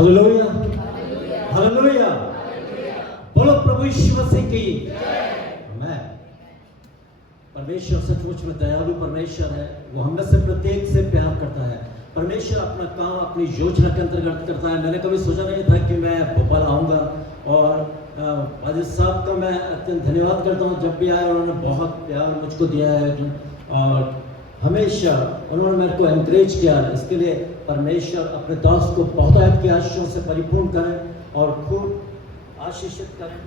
Hallelujah, hallelujah. बोलो प्रभु यीशु मसीह की। मैं परमेश्वर सचमुच में दयालु परमेश्वर है। वो हम में से प्रत्येक से प्यार करता है। परमेश्वर अपना काम अपनी योजना के अंतर्गत करता है। मैंने कभी सोचा नहीं था कि मैं भोपाल आऊँगा, और आदित्य साहब का मैं अत्यंत धन्यवाद करता हूँ। जब भी आए उन्होंने बहुत प्यार मुझको दिया है, और हमेशा उन्होंने मेरे को एनकरेज किया। इसके लिए परमेश्वर अपने दास को बहुतायत की आशीषों से परिपूर्ण करें और खूब आशीषित करें।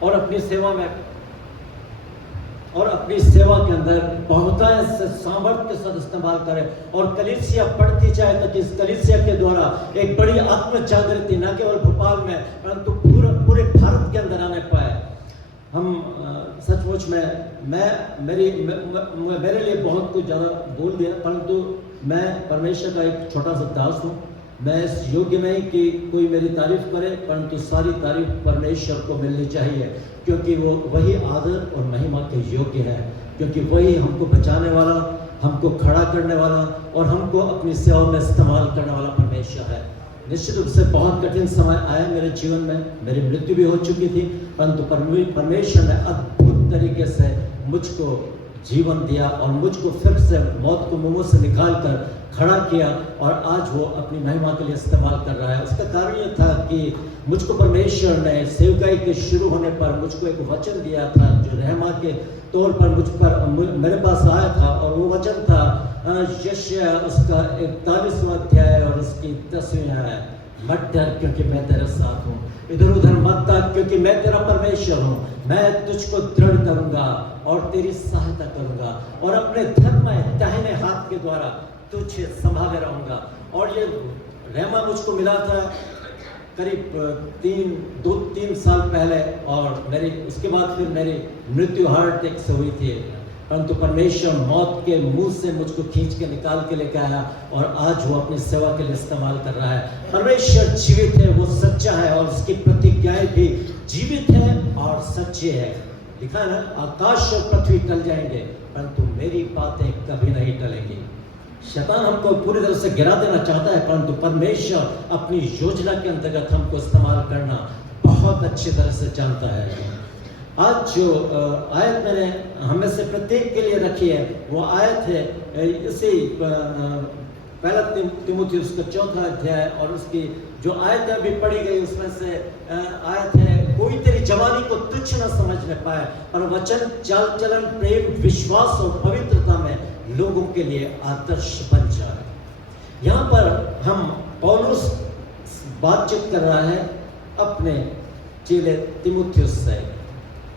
और अपनी सेवा के अंदर बहुतायत से सामर्थ्य के साथ इस्तेमाल करें, और कलीसिया बढ़ती जाए, ताकि इस कलीसिया के द्वारा एक बड़ी आत्म जागृति न केवल भोपाल में परंतु पूरे भारत के अंदर आने पाए। हम सचमुच में मेरे लिए बहुत कुछ ज़्यादा बोल दिया, परंतु मैं परमेश्वर का एक छोटा सा दास हूँ। मैं इस योग्य नहीं कि कोई मेरी तारीफ करे, परंतु सारी तारीफ परमेश्वर को मिलनी चाहिए, क्योंकि वो वही आदर और महिमा के योग्य है, क्योंकि वही हमको बचाने वाला, हमको खड़ा करने वाला और हमको अपनी सेवा में इस्तेमाल करने वाला परमेश्वर है। निश्चित रूप से बहुत कठिन समय आया मेरे जीवन में, मेरी मृत्यु भी हो चुकी थी, परंतु परमेश्वर ने अद्भुत तरीके से मुझको जीवन दिया और मुझको फिर से मौत को मुंह से निकाल कर खड़ा किया, और आज वो अपनी महिमा के लिए इस्तेमाल कर रहा है। उसका कारण ये था कि मुझको परमेश्वर ने सेवकाई के शुरू होने पर मुझको एक वचन दिया था, जो रहमा के तौर पर मेरे पास आया था, और वो वचन था यशायाह उसका 41वां अध्याय और उसकी 10वीं आयत, मत डर क्योंकि मैं तेरे साथ हूँ, इधर उधर मत ताक क्योंकि मैं तेरा परमेश्वर हूँ। मैं तुझको दृढ़ करूंगा और तेरी सहायता करूंगा, और अपने धर्म दाहिने हाथ के द्वारा तुझे संभाले रहूंगा। और ये रहमा मुझको मिला था करीब 2-3 साल पहले, और उसके बाद फिर मेरी मृत्यु हार्ट अटैक से हुई थी, परंतु परमेश्वर मौत के मुंह से मुझको खींच के निकाल के लेकर आया, और आज वो अपनी सेवा के लिए इस्तेमाल कर रहा है। परमेश्वर जीवित है, वो सच्चा है, और उसकी प्रतिज्ञाएं भी जीवित है और सच्ची है। लिखा है ना, आकाश और पृथ्वी टल जाएंगे परंतु मेरी बातें कभी नहीं टलेंगी। शैतान हमको पूरी तरह से गिरा देना चाहता है, परंतु परमेश्वर अपनी योजना के अंतर्गत हमको इस्तेमाल करना बहुत अच्छी तरह से जानता है। आज जो आयत मैंने हमें से प्रत्येक के लिए रखी है, वो आयत है इसी पहला तीमुथियुस का 4वां अध्याय, और उसकी जो आयत अभी पढ़ी गई उसमें से आयत है, कोई तेरी जवानी को तुच्छ न समझने पाए, पर वचन, चाल चलन, प्रेम, विश्वास और पवित्रता में लोगों के लिए आदर्श बन जाए। यहाँ पर हम पौलुस बातचीत कर रहा है अपने चेले तीमुथियुस से।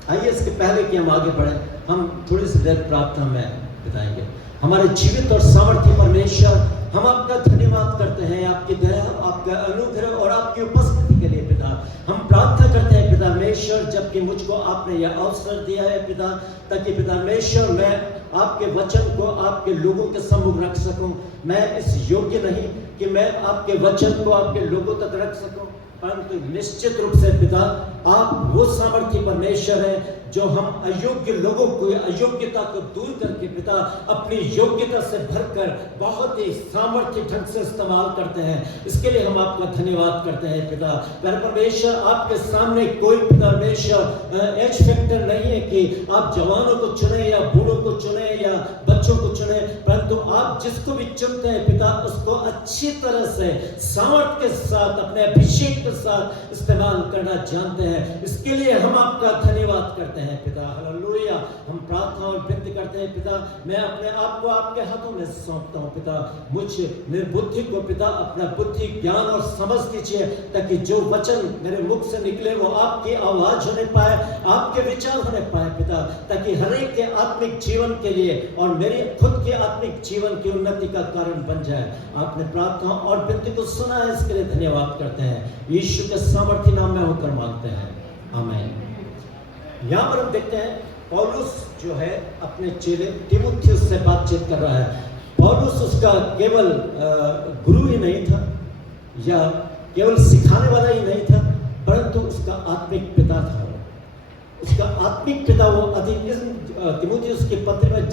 आइए इसके पहले कि हम आगे बढ़ें, हम थोड़ी सी देर प्रार्थना में बिताएंगे। हमारे जीवित और सामर्थ्य परमेश्वर, हम आपका धन्यवाद करते हैं आपकी दया, आपका अनुग्रह और आपकी उपस्थिति के लिए पिता। हम प्रार्थना करते हैं पिता परमेश्वर, जबकि मुझको आपने यह अवसर दिया है पिता, ताकि पिता परमेश्वर मैं आपके वचन को आपके लोगों के सम्मुख रख सकूं। मैं इस योग्य नहीं कि मैं आपके वचन को आपके लोगों तक रख सकूं, परंतु निश्चित रूप से पिता आप वो सामर्थ्य परमेश्वर है जो हम अयोग्य लोगों को अयोग्यता को दूर करके पिता अपनी योग्यता से भरकर बहुत ही सामर्थ्य ढंग से इस्तेमाल करते हैं। इसके लिए हम आपका धन्यवाद करते हैं पिता। पर परमेश्वर आपके सामने कोई पिता परमेश्वर एज फैक्टर नहीं है कि आप जवानों को चुने या बूढ़ों को चुने या बच्चों को चुने, परंतु आप जिसको भी चुनते हैं पिता उसको अच्छी तरह से सामर्थ्य के साथ अपने अभिषेक के साथ इस्तेमाल करना जानते हैं। इसके लिए हम आपका धन्यवाद करते हैं पिता। हालेलुया। हम प्रार्थना और विनती करते हैं पिता, मैं अपने आप को आपके हाथों में सौंपता हूं पिता। मुझ निर्बुद्धि को पिता अपना बुद्धि, ज्ञान और समझ दीजिए, ताकि जो वचन मेरे मुख से निकले वो आपकी आवाज होने पाए, आपके विचार होने पाए पिता, ताकि हर एक के आत्मिक जीवन के लिए और मेरी खुद के आत्मिक जीवन की उन्नति का कारण बन जाए। आपने प्रार्थना और विनती को सुना है, इसके लिए धन्यवाद करते हैं। यीशु के सामर्थ्य नाम में होकर मांगते हैं, आमीन। यहाँ पर हम देखते हैं पौलुस जो है अपने चेले तीमुथियुस से बातचीत कर रहा है। पौलुस उसका केवल गुरु ही नहीं था या केवल सिखाने वाला ही नहीं था, परंतु उसका आत्मिक पिता था। उसका आत्मिक पिता वो तीमुथियुस के पत्र में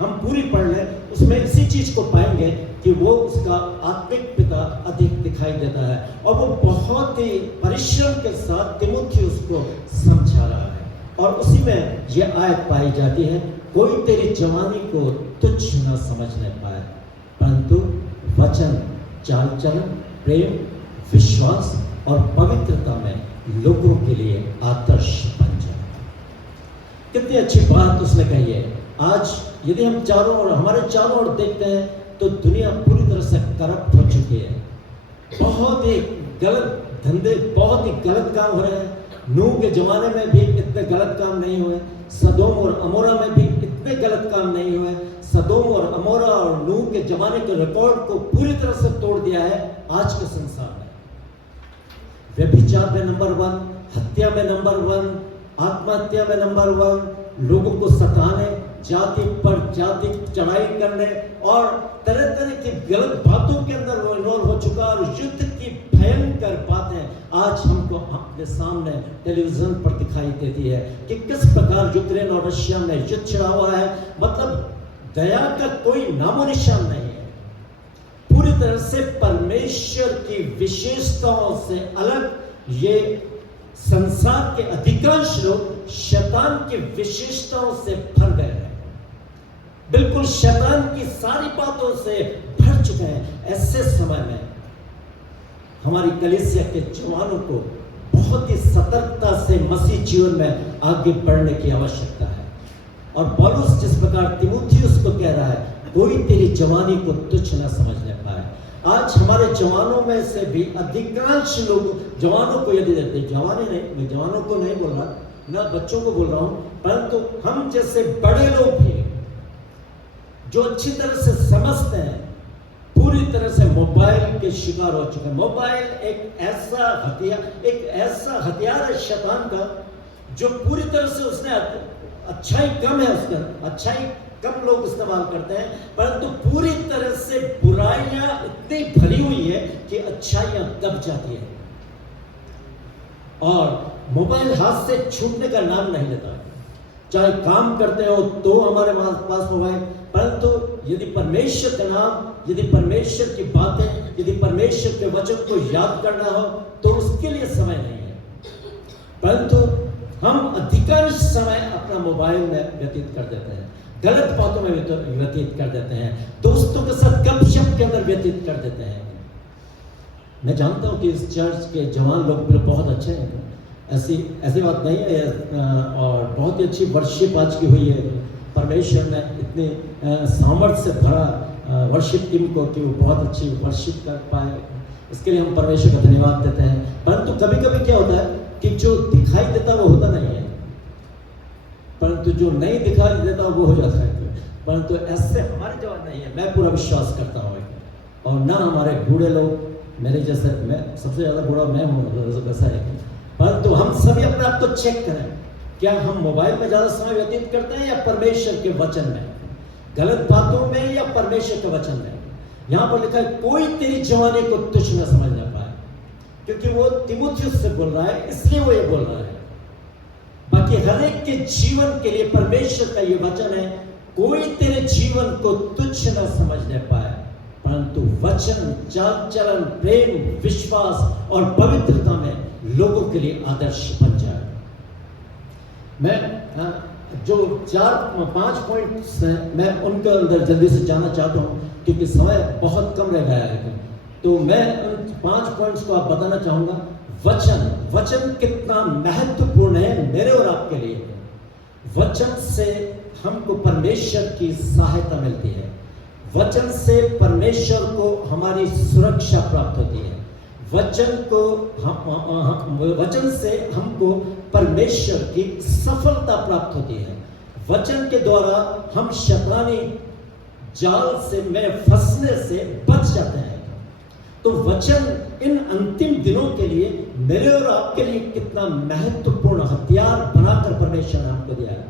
हम पूरी पढ़ लें उसमें इसी चीज को पाएंगे कि वो उसका आत्मिक पिता अधिक दिखाई देता है और वो बहुत ही परिश्रम के साथ तिमुथियुस को समझा रहा है। और उसी में ये आयत पाई जाती है, कोई तेरी जवानी को तुच्छ न समझने पाए, परंतु वचन, चाल चलन, प्रेम, विश्वास और पवित्रता में लोगों के लिए आदर्श बन जाए। कितनी अच्छी बात उसने कही है। आज यदि हम चारों ओर, हमारे चारों ओर देखते हैं तो दुनिया पूरी तरह से करप्ट हो चुकी है। बहुत ही गलत धंधे, बहुत ही गलत काम हो रहे हैं। नूह के जमाने में भी इतने गलत काम नहीं हुए, सदोम और अमोरा में भी इतने गलत काम नहीं हुए। सदोम और अमोरा और नूह के जमाने के रिकॉर्ड को पूरी तरह से तोड़ दिया है आज के संसार में। व्यभिचार में नंबर 1, हत्या में नंबर 1, आत्महत्या में नंबर 1, लोगों को सताने, जाति पर जाति चढ़ाई करने और तरह तरह की गलत बातों के अंदर वो इन्वॉल्व हो चुका। और युद्ध की भयंकर बातें आज हमको अपने सामने टेलीविजन पर दिखाई देती है कि किस प्रकार यूक्रेन और रशिया में युद्ध छिड़ा हुआ है। मतलब दया का कोई नामो निशान नहीं है। पूरी तरह से परमेश्वर की विशेषताओं से अलग ये संसार के अधिकांश लोग शैतान की विशेषताओं से भर गए हैं, बिल्कुल शैतान की सारी बातों से भर चुके हैं। ऐसे समय में हमारी कलीसिया के जवानों को बहुत ही सतर्कता से मसीह जीवन में आगे बढ़ने की आवश्यकता है। और पौलुस जिस प्रकार तिमुथियुस को कह रहा है, कोई तेरी जवानी को तुच्छ न समझने पाए। आज हमारे जवानों में से भी अधिकांश लोग, जवानों को यदि देते, जवानी नहीं, मैं जवानों को नहीं बोल रहा, ना बच्चों को बोल रहा हूं, परंतु हम जैसे बड़े लोग भी जो अच्छी तरह से समझते हैं, पूरी तरह से मोबाइल के शिकार हो चुके हैं। मोबाइल एक ऐसा हथियार है शैतान का, जो पूरी तरह से उसने, अच्छाई कम है उसका, अच्छाई कम लोग इस्तेमाल करते हैं, परंतु पूरी तरह से बुराइयां इतनी भरी हुई है कि अच्छाइयां दब जाती है और मोबाइल हाथ से छूटने का नाम नहीं लेता। चाहे काम करते हो तो हमारे पास मोबाइल, परंतु यदि परमेश्वर का नाम, यदि परमेश्वर की बातें, यदि परमेश्वर के वचन को याद करना हो तो उसके लिए समय नहीं है। परंतु हम अधिकांश समय अपना मोबाइल में व्यतीत कर देते हैं, गलत बातों में व्यतीत कर देते हैं, दोस्तों के साथ गपशप के अंदर व्यतीत कर देते हैं। मैं जानता हूं कि इस चर्च के जवान लोग बहुत अच्छे हैं, ऐसी बात नहीं है, और बहुत ही अच्छी वर्शिप आज की हुई है। परमेश्वर ने इतने सामर्थ्य से भरा वर्शिप टीम को कि वो बहुत अच्छी वर्शिप कर पाए, इसके लिए हम परमेश्वर का धन्यवाद देते हैं। परंतु कभी कभी क्या होता है कि जो दिखाई देता वो होता नहीं है, परंतु जो नहीं दिखाई देता वो हो जाता है। परंतु ऐसे हमारे जवान नहीं है, मैं पूरा विश्वास करता हूँ। और ना हमारे बूढ़े लोग, मेरे जैसे, मैं सबसे ज्यादा बूढ़ा मैं हूँ वैसा है, परंतु हम सभी अपने आप को चेक करें, क्या हम मोबाइल में ज्यादा समय व्यतीत करते हैं या परमेश्वर के वचन में, गलत बातों में या परमेश्वर के वचन में। यहां पर लिखा है, कोई तेरी जवानी को तुच्छ न समझ पाए, क्योंकि वो तिमुथियुस से बोल रहा है, इसलिए वो ये बोल रहा है। बाकी हर एक के जीवन के लिए परमेश्वर का ये वचन है, कोई तेरे जीवन को तुच्छ न समझने पाए, परंतु वचन, चाल चलन, प्रेम, विश्वास और पवित्रता में लोगों के लिए आदर्श बन जाए। मैं जो 4-5 पॉइंट्स हैं, मैं उनके अंदर जल्दी से जाना चाहता हूं क्योंकि समय बहुत कम रह गया है। तो मैं उन 5 पॉइंट्स को आप बताना चाहूंगा। वचन कितना महत्वपूर्ण है मेरे और आपके लिए। वचन से हमको परमेश्वर की सहायता मिलती है, वचन से परमेश्वर को हमारी सुरक्षा प्राप्त होती है, वचन से हमको परमेश्वर की सफलता प्राप्त होती है। वचन के द्वारा हम शैतानी जाल से में फंसने से बच जाते हैं। तो वचन इन अंतिम दिनों के लिए मेरे और आपके लिए कितना महत्वपूर्ण हथियार बनाकर परमेश्वर ने हमको दिया है।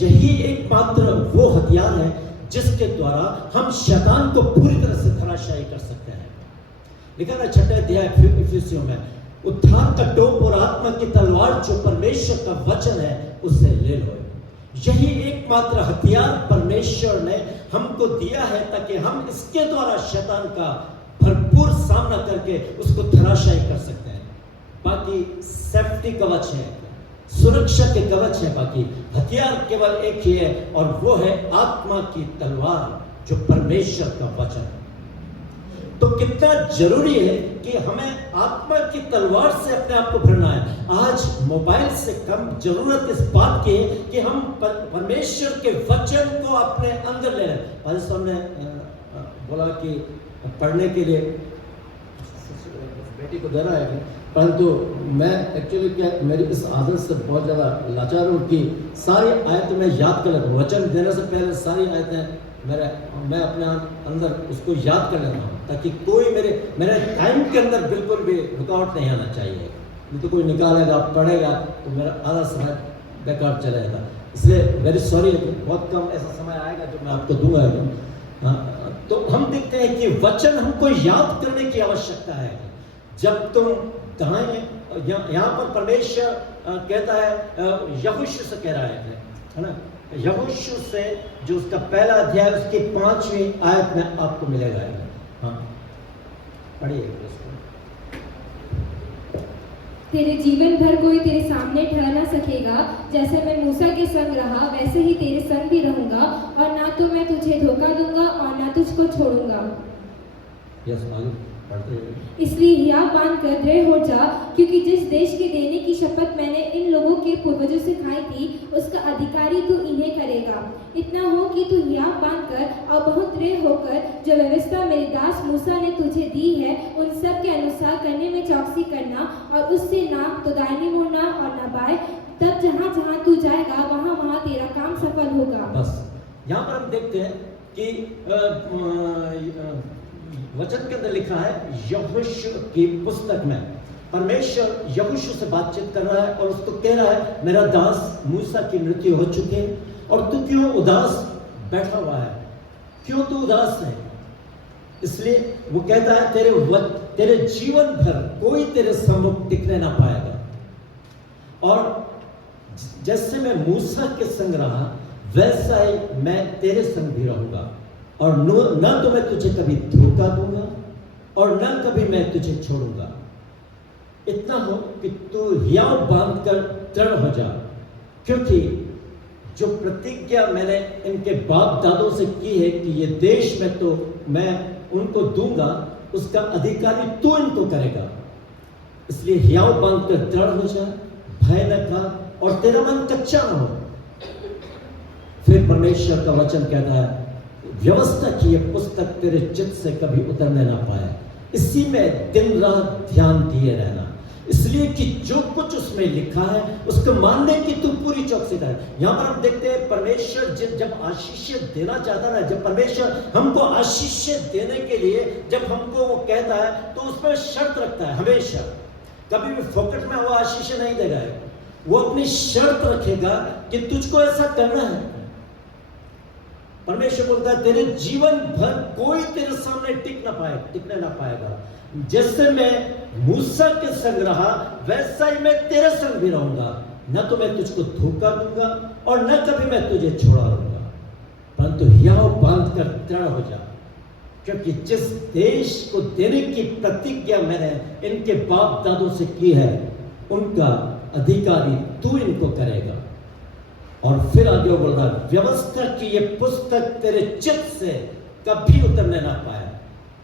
यही एकमात्र वो हथियार है जिसके द्वारा हम शैतान को पूरी तरह से धराशायी कर सकते हैं। लिखा है 6 अध्याय इफिसियों में, उद्धार का टोप और आत्मा की तलवार जो परमेश्वर का वचन है उसे ले लो। यही एकमात्र हथियार परमेश्वर ने हमको दिया है ताकि हम इसके द्वारा शैतान का भरपूर सामना करके उसको धराशायी कर सकते हैं। बाकी सेफ्टी कवच है, सुरक्षा के कवच है, बाकी हथियार केवल एक ही है और वो है आत्मा की तलवार जो परमेश्वर का वचन है। तो कितना जरूरी है कि हमें आत्मा की तलवार से अपने आप को भरना है। आज मोबाइल से कम जरूरत इस बात की है कि हम परमेश्वर के वचन को अपने अंदर ले लें। पास्टर ने बोला कि पढ़ने के लिए बेटी को दे रहा है, परंतु मैं एक्चुअली क्या मेरी इस आदत से बहुत ज़्यादा लाचार हूँ कि सारी आयतें मैं याद कर लेता हूँ। वचन देने से पहले सारी आयतें मैं अपने अंदर उसको याद कर लेता हूँ ताकि कोई मेरे टाइम के अंदर बिल्कुल भी रुकावट नहीं आना चाहिए। नहीं तो कोई निकालेगा पढ़ेगा तो मेरा आधा समय बेकार चला जाएगा। इसलिए वेरी सॉरी, बहुत कम ऐसा समय आएगा जो मैं आपको दूंगा। तो हम देखते हैं कि वचन हमको याद करने की आवश्यकता है। जब तुम यहाँ पर परमेश्वर कहता है, यहोशू से कह रहा है ना, यहोशू से जो उसका पहला अध्याय उसकी 5वीं आयत में आपको मिलेगा। हाँ पढ़िए। तेरे जीवन भर कोई तेरे सामने ठहर ना सकेगा। जैसे मैं मूसा के संग रहा वैसे ही तेरे संग भी रहूंगा, और ना तो मैं तुझे धोखा दूंगा और ना तुझको छोड़ूंगा। यस आगे पढ़ते हैं। इसलिए हियाव बांध कर दृढ़ हो जा, क्योंकि जिस देश के देने की शपथ मैंने इन लोगों के पूर्वजों से खाई थी उसका अधिकारी तू इन्हें करेगा। इतना हो कि तू हियाव बांध कर और बहुत दृढ़ होकर जो व्यवस्था मेरे दास मूसा ने तुझे दी है उन सब के अनुसार करने में चौकसी करना, और उससे ना तो दाहिनी मुड़ना और ना बाएं। तब जहाँ जहाँ तू जाएगा वहाँ वहाँ तेरा काम सफल होगा। बस यहाँ पर हम देखते हैं कि वचन के अंदर लिखा है, यहोशू की पुस्तक में परमेश्वर यहोशू से बातचीत कर रहा है और उसको कह रहा है, मेरा दास मूसा की मृत्यु हो चुकी है और तू क्यों उदास बैठा हुआ है, क्यों तू उदास है? इसलिए वो कहता है तेरे जीवन भर कोई तेरे सम्मुख टिकने ना पाएगा, और जैसे मैं मूसा के संग रहा वैसा ही मैं तेरे संग भी रहूंगा, और न तो मैं तुझे कभी धोखा दूंगा और न कभी मैं तुझे छोड़ूंगा। इतना हो कि तू हियाव बांधकर दृढ़ हो जा, क्योंकि जो प्रतिज्ञा मैंने इनके बाप दादों से की है कि ये देश में तो मैं उनको दूंगा, उसका अधिकारी तू इनको करेगा। इसलिए हियाव बांधकर दृढ़ हो जा, भय न खा और तेरा मन कच्चा न हो। फिर परमेश्वर का वचन कहता है, व्यवस्था की यह पुस्तक तेरे चित्त से कभी उतरने ना पाए, इसी में दिन रात ध्यान दिए रहना, इसलिए कि जो कुछ उसमें लिखा है उसको मानने की तू पूरी चौकसी करे। यहां पर हम देखते हैं परमेश्वर जब आशीष देना चाहता है, जब परमेश्वर हमको आशीष देने के लिए जब हमको वो कहता है तो उसमें शर्त रखता है। हमेशा कभी भी फोकट में वो आशीष नहीं देगा, वो अपनी शर्त रखेगा कि तुझको ऐसा करना है। परमेश्वर बोलता है, तेरे जीवन भर कोई तेरे सामने टिकने ना पाएगा। जैसे मैं मूसा के संग रहा वैसा ही मैं तेरे संग भी रहूंगा, न तो मैं तुझको धोखा दूंगा और न कभी मैं तुझे छोड़ा दूंगा, परंतु हियाव बांधकर दृढ़ हो जा, क्योंकि जिस देश को देने की प्रतिज्ञा मैंने इनके बाप दादों से की है उनका अधिकारी तू इनको करेगा। और फिर आगे बोल रहा है, व्यवस्था की ये पुस्तक तेरे चित्त से कभी उतरने ना पाए,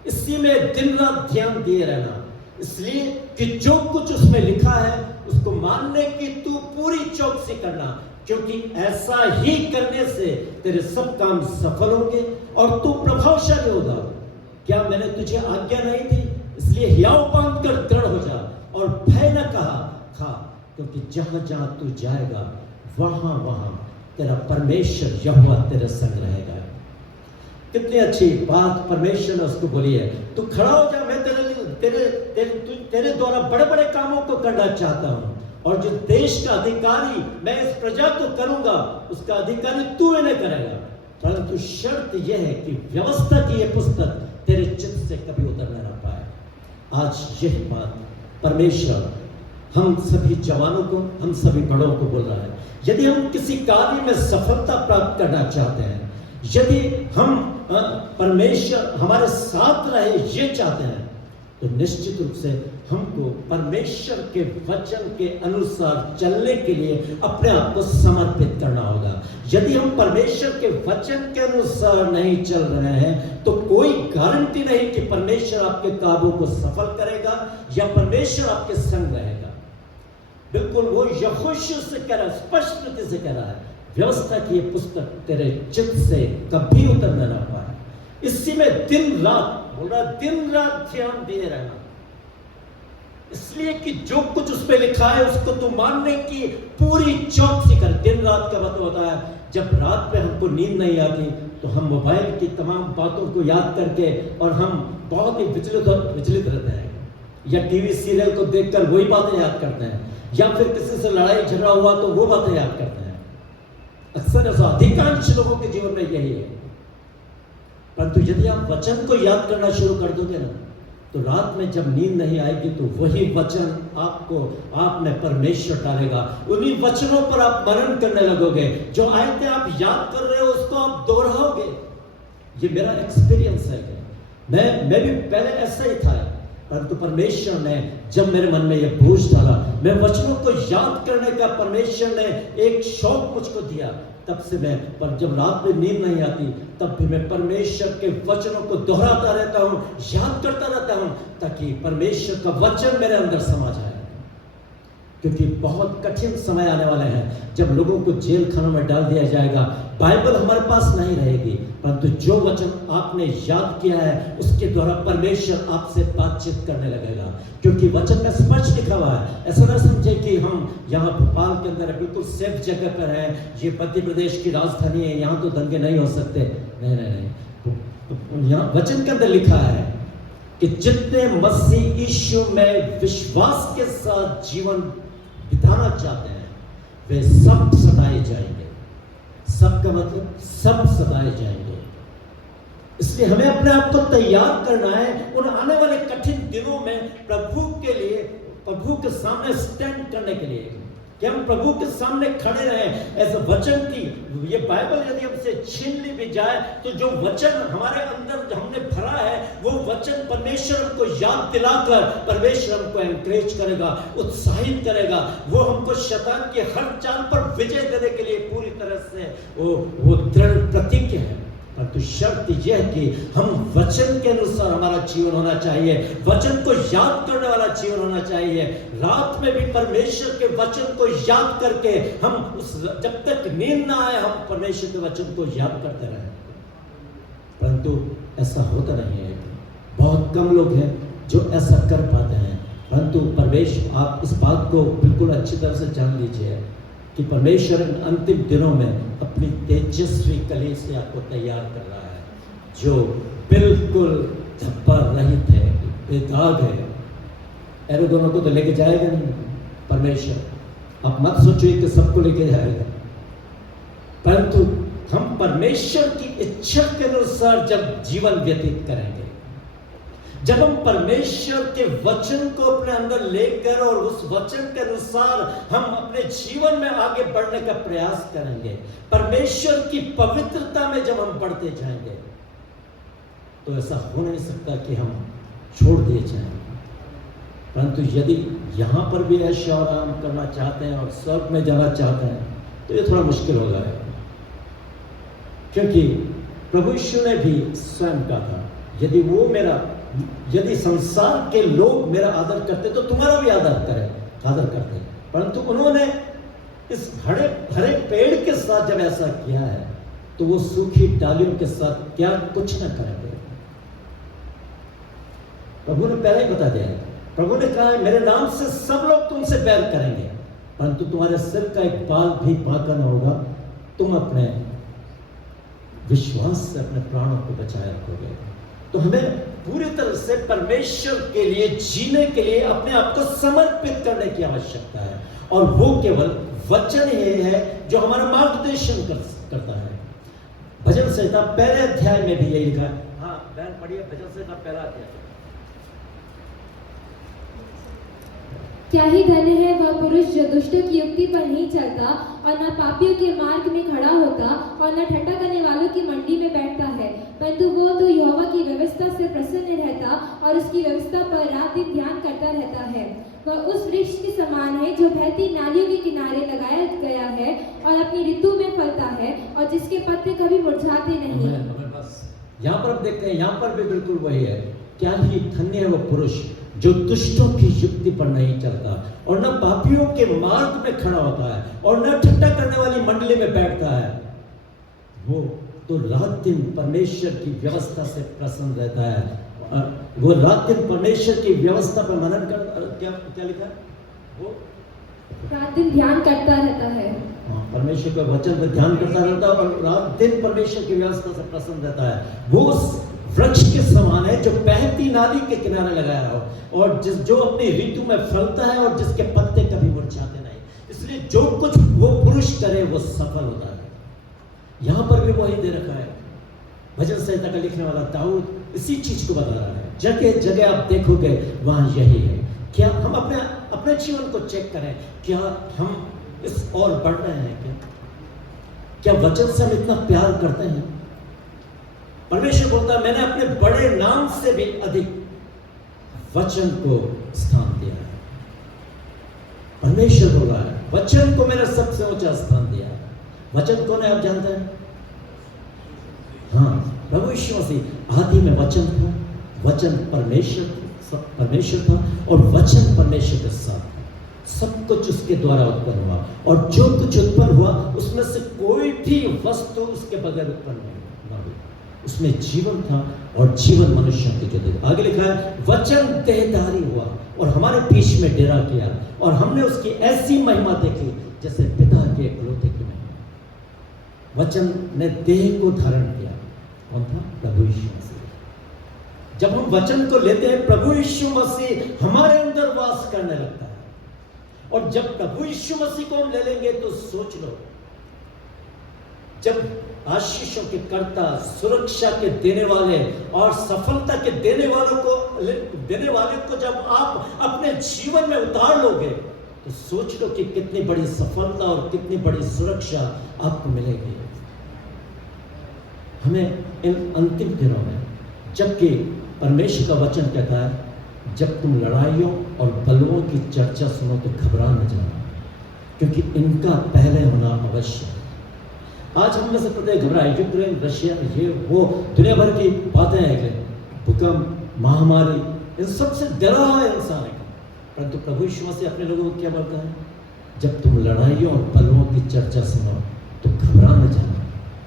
इसी में दिन रात ध्यान दिए रहना, इसलिए कि जो कुछ उसमें लिखा है उसको मानने की तू पूरी चौकसी करना, क्योंकि ऐसा ही करने से तेरे सब काम सफल होंगे और तू प्रभावशाली होगा। क्या मैंने तुझे आज्ञा नहीं दी? इसलिए हियाव बांधकर दृढ़ हो जा और भय न खा, क्योंकि जहां जहां तू जाएगा वहां वहां तेरा परमेश्वर यहोवा तेरे संग रहेगा। कितनी अच्छी बात परमेश्वर ने उसको बोली है। तू खड़ा हो जा, मैं तेरे द्वारा बड़े बड़े कामों को करना चाहता हूं, और जो देश का अधिकारी मैं इस प्रजा को करूंगा उसका अधिकारी तू इन्हें करेगा, परंतु शर्त यह है कि व्यवस्था की यह पुस्तक तेरे चित्त से कभी उतरने ना पाए। आज यही बात परमेश्वर हम सभी जवानों को, हम सभी बड़ों को बोल रहा है यदि हम किसी कार्य में सफलता प्राप्त करना चाहते हैं, यदि हम परमेश्वर हमारे साथ रहे ये चाहते हैं, तो निश्चित रूप से हमको परमेश्वर के वचन के अनुसार चलने के लिए अपने आप को समर्पित करना होगा। यदि हम परमेश्वर के वचन के अनुसार नहीं चल रहे हैं तो कोई गारंटी नहीं कि परमेश्वर आपके कामों को सफल करेगा या परमेश्वर आपके संग रहेगा। बिल्कुल वो यहोशू से कह रहा है, स्पष्ट रीति से कह रहा है, व्यवस्था की ये पुस्तक तेरे चित्त से कभी उतर न पाए, इसी में दिन रात, बोल रहा दिन रात ध्यान दिए रहना, इसलिए कि जो कुछ उस पे लिखा है उसको तू मानने की पूरी चौकसी कर। दिन रात का मतलब होता है जब रात में हमको नींद नहीं आती तो हम मोबाइल की तमाम बातों को याद करके और हम बहुत ही विचलित रहते हैं, या टीवी सीरियल को देखकर वही बातें याद करते हैं, या फिर किसी से लड़ाई झगड़ा हुआ तो वो बातें याद करते हैं। अक्सर ऐसा अधिकांश लोगों के जीवन में यही है। परंतु यदि आप वचन को याद करना शुरू कर दोगे ना, तो रात में जब नींद नहीं आएगी तो वही वचन आप में परमेश्वर डालेगा, उन्हीं वचनों पर आप मनन करने लगोगे। जो आयतें आप याद कर रहे हो उसको आप दोहराओगे। ये मेरा एक्सपीरियंस है। मैं भी पहले ऐसा ही था, परंतु परमेश्वर ने जब मेरे मन में यह बोझ डाला, मैं वचनों को याद करने का परमेश्वर ने एक शौक मुझको दिया, तब से मैं, पर जब रात में नींद नहीं आती तब भी मैं परमेश्वर के वचनों को दोहराता रहता हूं, याद करता रहता हूं, ताकि परमेश्वर का वचन मेरे अंदर समा जाए। क्योंकि बहुत कठिन समय आने वाले हैं जब लोगों को जेल खानों में डाल दिया जाएगा, बाइबल हमारे पास नहीं रहेगी, परंतु जो वचन आपने याद किया है उसके द्वारा परमेश्वर आपसे बातचीत करने लगेगा। क्योंकि वचन में स्पष्ट लिखा हुआ है। ऐसा ना समझे कि हम यहाँ भोपाल के अंदर बिल्कुल सेफ जगह पर हैं, ये मध्य प्रदेश की राजधानी है, यहाँ तो दंगे नहीं हो सकते। नहीं, यहाँ वचन के अंदर लिखा है कि जितने मसीह यीशु में विश्वास के साथ जीवन बिताना चाहते हैं वे सब सताए जाएंगे। सबका मतलब सब सताए जाएंगे। इसलिए हमें अपने आप को तैयार करना है उन आने वाले कठिन दिनों में प्रभु के लिए, प्रभु के सामने स्टैंड करने के लिए, कि हम प्रभु के सामने खड़े रहें। ऐसे वचन की ये बाइबल यदि हमसे छीन ली भी जाए तो जो वचन हमारे अंदर हमने भरा है वो वचन परमेश्वर हमको याद दिलाकर परमेश्वर हमको एनकरेज करेगा, उत्साहित करेगा। वो हमको शैतान की हर चाल पर विजय देने के लिए पूरी तरह से वो दृढ़ प्रतिज्ञा है। परंतु शर्त यह है कि हम वचन के अनुसार हमारा जीवन होना चाहिए, वचन को याद करने वाला जीवन होना चाहिए। रात में भी परमेश्वर के वचन को याद करके हम जब तक नींद ना आए हम परमेश्वर के वचन को याद करते रहें। परंतु ऐसा होता नहीं है, बहुत कम लोग हैं जो ऐसा कर पाते हैं। परंतु परमेश्वर, आप इस बात को बिल्कुल अच्छी तरह से जान लीजिए कि परमेश्वर अंतिम दिनों में अपनी तेजस्वी कलीसिया को तैयार कर रहा है, जो बिल्कुल धब्बा रहित है, बेदाग है। ऐसे दोनों को तो लेके जाएगा नहीं परमेश्वर। आप मत सोचिए कि सबको लेके जाएगा, परंतु हम परमेश्वर की इच्छा के अनुसार जब जीवन व्यतीत करेंगे, जब हम परमेश्वर के वचन को अपने अंदर लेकर और उस वचन के अनुसार हम अपने जीवन में आगे बढ़ने का प्रयास करेंगे, परमेश्वर की पवित्रता में जब हम बढ़ते जाएंगे, तो ऐसा हो नहीं सकता कि हम छोड़ दिए जाएंगे। परंतु यदि यहां पर भी ऐश और आराम करना चाहते हैं और स्वर्ग में जाना चाहते हैं तो ये थोड़ा मुश्किल हो जाएगा। क्योंकि प्रभु यीशु ने भी स्वयं कहा था, यदि संसार के लोग मेरा आदर करते तो तुम्हारा भी आदर करते। परंतु उन्होंने इस हरे पेड़ के साथ जब ऐसा किया है तो वो सूखी डालियों के साथ क्या कुछ न करेंगे। प्रभु ने पहले ही बता दिया है। प्रभु ने कहा है, मेरे नाम से सब लोग तुमसे बैर करेंगे, परंतु तुम्हारे सिर का एक बाल भी बांका न होगा। तुम अपने विश्वास से अपने प्राणों को बचाए रखोगे। तो हमें पूरी तरह से परमेश्वर के लिए जीने के लिए अपने आप को समर्पित करने की आवश्यकता है, और वो केवल वचन ही है जो हमारा मार्गदर्शन करता है। भजन संहिता पहले अध्याय में भी यही लिखा है। हाँ बहन पढ़िए भजन संहिता पहला अध्याय। क्या ही धन्य है वह पुरुष जो दुष्टों की युक्ति पर नहीं चलता और न पापियों के मार्ग में खड़ा होता और न ठट्ठा करने वालों की मंडी में बैठता है, परंतु वो तो यहोवा की व्यवस्था से प्रसन्न रहता और उसकी व्यवस्था पर रात दिन ध्यान करता रहता है। वह उस वृक्ष के समान है जो बहती नालियों के किनारे लगाया गया है और अपनी ऋतु में फलता है और जिसके पत्ते कभी मुरझाते नहीं। बस यहाँ पर आप देखते हैं, यहाँ पर भी बिल्कुल वही है। क्या ही धन्य है वो पुरुष जो दुष्टों की युक्ति पर नहीं चलता और न पापियों के मार्ग में खड़ा होता है और न ठट्ठा करने वाली मंडली में बैठता है। वो तो रात दिन परमेश्वर की व्यवस्था से प्रसन्न रहता है। वो रात दिन परमेश्वर की व्यवस्था पर मनन कर, क्या लिखा है? वो रात दिन ध्यान करता रहता है। परमेश्वर के वचन पर ध्यान करता रहता है और रात दिन परमेश्वर की व्यवस्था से प्रसन्न रहता है। वो उस वृक्ष के समान है जो बहती नाली के किनारे लगाया हो और जो अपनी ऋतु में फलता है और जिसके पत्ते कभी मुरझाते नहीं। इसलिए जो कुछ वो पुरुष करे वो सफल होता है। यहां पर भी वही दे रखा है। भजन संहिता का लिखने वाला दाऊद इसी चीज को बता रहा है। जगह जगह आप देखोगे वहां यही है। क्या हम अपने जीवन को चेक करें, क्या हम इस और बढ़ रहे हैं? क्या वचन से हम इतना प्यार करते हैं? परमेश्वर बोलता है मैंने अपने बड़े नाम से भी अधिक वचन को स्थान दिया है। परमेश्वर बोल रहा है वचन को मैंने सबसे ऊंचा स्थान दिया है। वचन कौन है आप जानते हैं? हाँ, प्रभु यीशु मसीह। आदि में वचन था, वचन परमेश्वर था और वचन परमेश्वर के साथ था। सब कुछ उसके द्वारा उत्पन्न हुआ और जो कुछ उत्पन्न हुआ उसमें से कोई भी वस्तु उसके बगैर उत्पन्न नहीं हुई। उसमें जीवन था और जीवन मनुष्यों के जो आगे लिखा है वचन देहधारी हुआ और हमारे बीच में डेरा किया और हमने उसकी ऐसी महिमा देखी जैसे पिता के एकलौते की महिमा। वचन ने देह को धारण किया। कौन था? प्रभु यीशु मसीह। जब हम वचन को लेते हैं प्रभु यीशु मसीह हमारे अंदर वास करने लगता है और जब प्रभु यीशु मसीह को हम ले लेंगे तो सोच लो, जब आशीषों के कर्ता, सुरक्षा के देने वाले और सफलता के देने वाले को जब आप अपने जीवन में उतार लोगे तो सोच लो कि कितनी बड़ी सफलता और कितनी बड़ी सुरक्षा आपको मिलेगी। हमें इन अंतिम दिनों में, जबकि परमेश्वर का वचन कहता है जब तुम लड़ाइयों और बलवों की चर्चा सुनो तो घबरा न जाना, क्योंकि इनका पहले होना अवश्य है। आज हम में से प्रत्येक घबराए, यूक्रेन, रशिया, ये वो दुनिया भर की बातें हैं, भूकंप, महामारी, इन सबसे डरा है इंसान है। परंतु प्रभु यीशु मसीह अपने लोगों को क्या बोलता है? जब तुम लड़ाइयों और बलवों की चर्चा सुनो तो घबरा न जाना,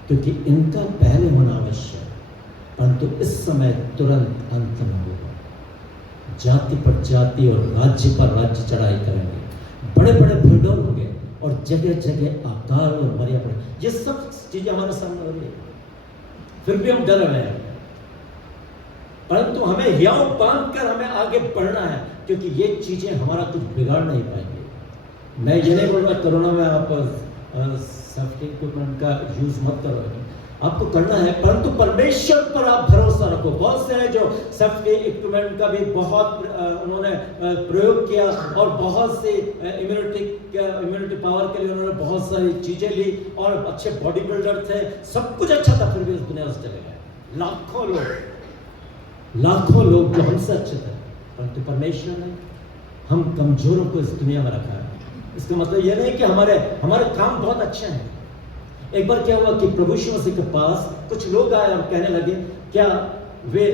क्योंकि इनका पहले होना आवश्यक है, परंतु इस समय तुरंत अंत में होगा। जाति पर जाति और राज्य पर राज्य चढ़ाई करेंगे, बड़े बड़े भूडोल होंगे और जगह जगह अकाल और मरिया पड़े। ये सब चीजें हमारे सामने हो रही है, फिर भी हम डर रहे हैं। परंतु हमें हियाव बांधकर हमें आगे बढ़ना है, क्योंकि ये चीजें हमारा कुछ बिगाड़ नहीं पाएंगे। मैं ये नहीं बोल रहा कोरोना में आप सेफ्टी इक्विपमेंट का यूज मत करो, आपको करना है, परंतु परमेश्वर पर आप भरोसा रखो। बहुत से हैं जो सेफ्टी इक्विपमेंट का भी बहुत उन्होंने प्रयोग किया और बहुत सी इम्यूनिटी पावर के लिए उन्होंने बहुत सारी चीजें ली और अच्छे बॉडी बिल्डर थे, सब कुछ अच्छा था, फिर भी इस दुनिया से चले गए। लाखों लोग जो हमसे अच्छे थे, परंतु परमेश्वर ने हम कमजोरों को इस दुनिया में रखा है। इसका मतलब यह नहीं कि हमारे काम बहुत अच्छे हैं। एक बार क्या हुआ कि प्रभु यीशु मसीह के पास कुछ लोग आए और कहने लगे, क्या वे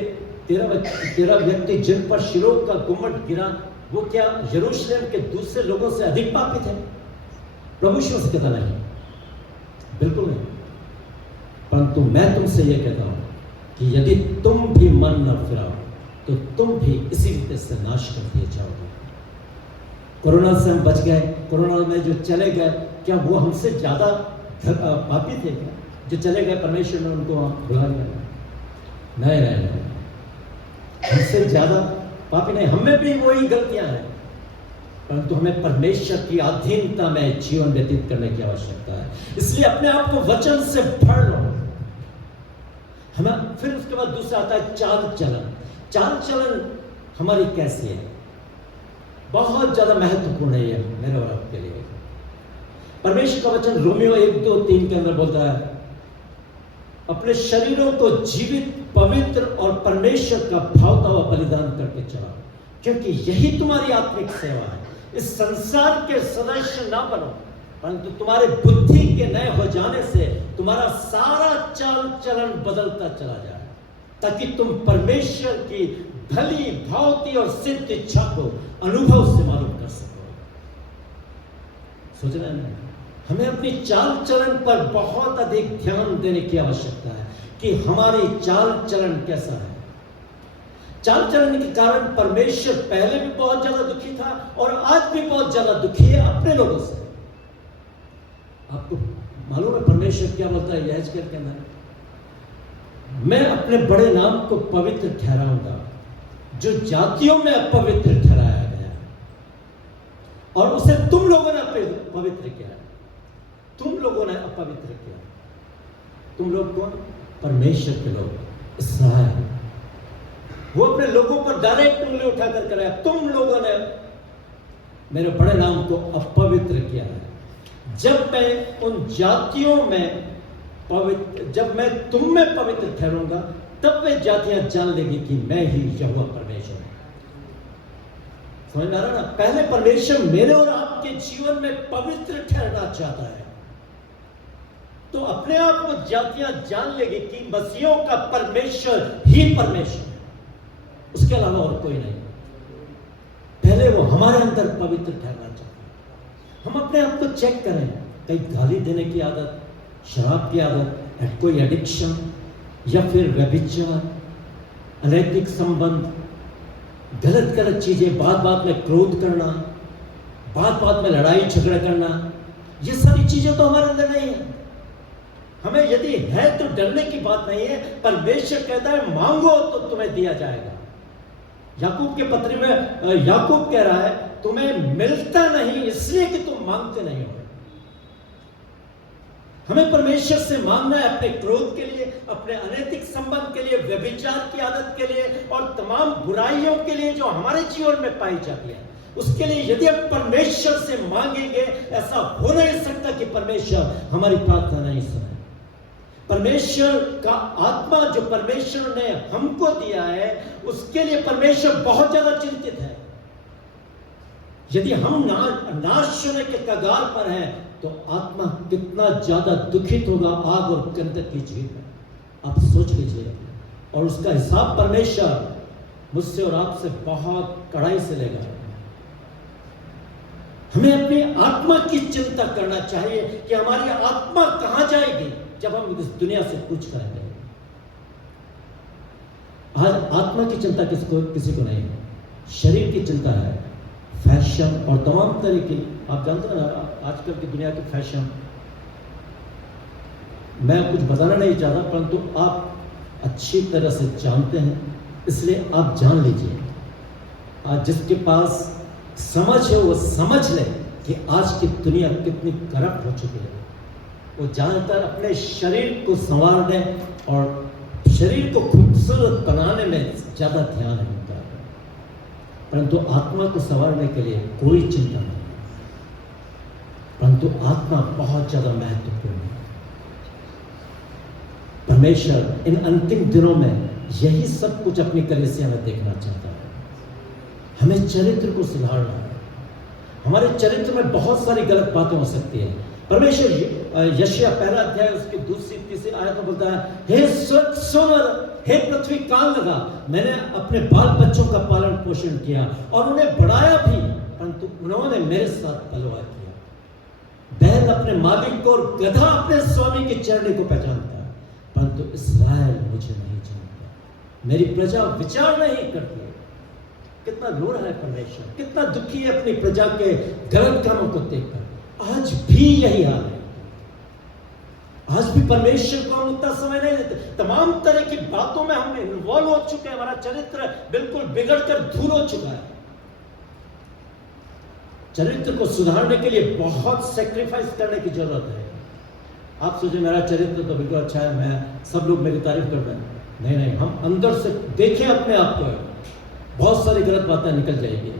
13 व्यक्ति जिन पर शिलोह का गुम्मट गिरा, वो क्या यरूशलेम के दूसरे लोगों से अधिक पापी थे? प्रभु यीशु मसीह कहता नहीं, बिल्कुल नहीं। परंतु मैं तुमसे यह कहता हूं कि यदि तुम भी मन न फिराओ तो तुम भी इसी रीति से नाश कर दिए जाओगे। कोरोना से हम बच गए, कोरोना में जो चले गए, क्या वो हमसे ज्यादा पापी थे क्या? जो चले गए परमेश्वर ने उनको बुला लिया? नहीं, हमसे ज्यादा पापी नहीं, हमें भी वही गलतियां हैं, परंतु हमें परमेश्वर की अधीनता में जीवन व्यतीत करने की आवश्यकता है। इसलिए अपने आप को वचन से भर लो। हमें फिर उसके बाद दूसरा आता है चाल चलन। चाल चलन हमारी कैसी है? बहुत ज्यादा महत्वपूर्ण है ये मेरे और आपके लिए। परमेश्वर का वचन रोमियो 1-2-3 के अंदर बोलता है, अपने शरीरों को जीवित, पवित्र और परमेश्वर का भावता हुआ बलिदान करके चलाओ, क्योंकि यही तुम्हारी आत्मिक सेवा है। इस संसार के सदस्य ना बनो, परंतु तुम्हारे बुद्धि के नए हो जाने से तुम्हारा सारा चाल चलन बदलता चला जाए, ताकि तुम परमेश्वर की भली, भावती और सिद्ध इच्छा को अनुभव से मालूम कर सको। सोच रहे हैं, हमें अपनी चाल चलन पर बहुत अधिक ध्यान देने की आवश्यकता है कि हमारी चाल चलन कैसा है। चाल चलन के कारण परमेश्वर पहले भी बहुत ज्यादा दुखी था और आज भी बहुत ज्यादा दुखी है अपने लोगों से। आपको मालूम है परमेश्वर क्या बोलता है यहेजकेल के अंदर, मैं अपने बड़े नाम को पवित्र ठहराऊंगा जो जातियों में अपवित्र ठहराया गया, और उसे तुम लोगों ने पवित्र किया। तुम लोगों ने अपवित्र किया। तुम लोग कौन? परमेश्वर के लोग, इस्राएल। वो अपने लोगों पर डायरेक्ट उंगली उठाकर कराया, तुम लोगों ने मेरे बड़े नाम को अपवित्र किया है। जब मैं उन जातियों में पवित्र, जब मैं तुम में पवित्र ठहरूंगा, तब वे जातियां जान लेगी कि मैं ही यहोवा परमेश्वर हूं। समझ में आ रहा ना? पहले परमेश्वर मेरे और आपके जीवन में पवित्र ठहरना चाहता है, तो अपने आप को जातियां जान लेगी कि मसीहों का परमेश्वर ही परमेश्वर है, उसके अलावा और कोई नहीं। पहले वो हमारे अंदर पवित्र ठहरना चाहता है। हम अपने आप को चेक करें, कहीं गाली देने की आदत, शराब की आदत, कोई एडिक्शन, या फिर व्यभिचार, अनैतिक संबंध, गलत गलत चीजें, बात बात में क्रोध करना, बात बात में लड़ाई झगड़ा करना, ये सारी चीजें तो हमारे अंदर नहीं है। हमें यदि है तो डरने की बात नहीं है। परमेश्वर कहता है मांगो तो तुम्हें दिया जाएगा। याकूब के पत्र में याकूब कह रहा है तुम्हें मिलता नहीं इसलिए कि तुम मांगते नहीं हो। हमें परमेश्वर से मांगना है अपने क्रोध के लिए, अपने अनैतिक संबंध के लिए, व्यभिचार की आदत के लिए और तमाम बुराइयों के लिए जो हमारे जीवन में पाई जाती है, उसके लिए यदि हम परमेश्वर से मांगेंगे, ऐसा हो नहीं सकता कि परमेश्वर हमारी प्रार्थना नहीं सुने। परमेश्वर का आत्मा जो परमेश्वर ने हमको दिया है, उसके लिए परमेश्वर बहुत ज्यादा चिंतित है। यदि हम नाश होने के कगार पर हैं, तो आत्मा कितना ज्यादा दुखित होगा आग और गंधक की झील में। आप सोच लीजिए, और उसका हिसाब परमेश्वर मुझसे और आपसे बहुत कड़ाई से लेगा। हमें अपनी आत्मा की चिंता करना चाहिए कि हमारी आत्मा कहां जाएगी जब हम इस दुनिया से कुछ करेंगे। आज आत्मा की चिंता किसी को नहीं है, शरीर की चिंता है, फैशन और तमाम तरह की। आप जानते हैं ना आजकल की दुनिया की फैशन, मैं कुछ बताना नहीं चाहता, परंतु आप अच्छी तरह से जानते हैं, इसलिए आप जान लीजिए। आज जिसके पास समझ है वो समझ ले कि आज की दुनिया कितनी करप्ट हो चुकी है। वो ज्यादातर अपने शरीर को संवारने और शरीर को खूबसूरत बनाने में ज्यादा ध्यान है उनका, परंतु आत्मा को संवारने के लिए कोई चिंता नहीं। परंतु आत्मा बहुत ज्यादा महत्वपूर्ण है। परमेश्वर इन अंतिम दिनों में यही सब कुछ अपनी कलीसिया में देखना चाहता है। हमें चरित्र को सुधारना है। हमारे चरित्र में बहुत सारी गलत बातें हो सकती है। परमेश्वर यशायाह 1 अध्याय उसकी 2-3 आयत में बोलता है, हे स्वर्ग सोनर, हे पृथ्वी कान लगा, मैंने अपने बाल बच्चों का पालन पोषण किया और उन्हें बढ़ाया भी, परंतु उन्होंने मेरे साथ बलवा किया। बैल अपने मालिक को और गधा अपने स्वामी की चरणी को पहचानता है, परंतु इस्राएल मुझे नहीं जानता, मेरी प्रजा विचार नहीं करती। कितना रो रहा है परमेश्वर, कितना दुखी है अपनी प्रजा के गलत कामों को देखकर। आज भी यही हाल है। आज भी परमेश्वर को हम उतना समय नहीं देते। तमाम तरह की बातों में हम इन्वॉल्व हो चुके हैं। हमारा चरित्र बिल्कुल बिगड़कर धूल हो चुका है। चरित्र को सुधारने के लिए बहुत सेक्रीफाइस करने की जरूरत है। आप सोचे मेरा चरित्र तो बिल्कुल अच्छा है, मैं सब लोग मेरी तारीफ करते हैं। नहीं नहीं, हम अंदर से देखें अपने आप को, बहुत सारी गलत बातें निकल जाएगी।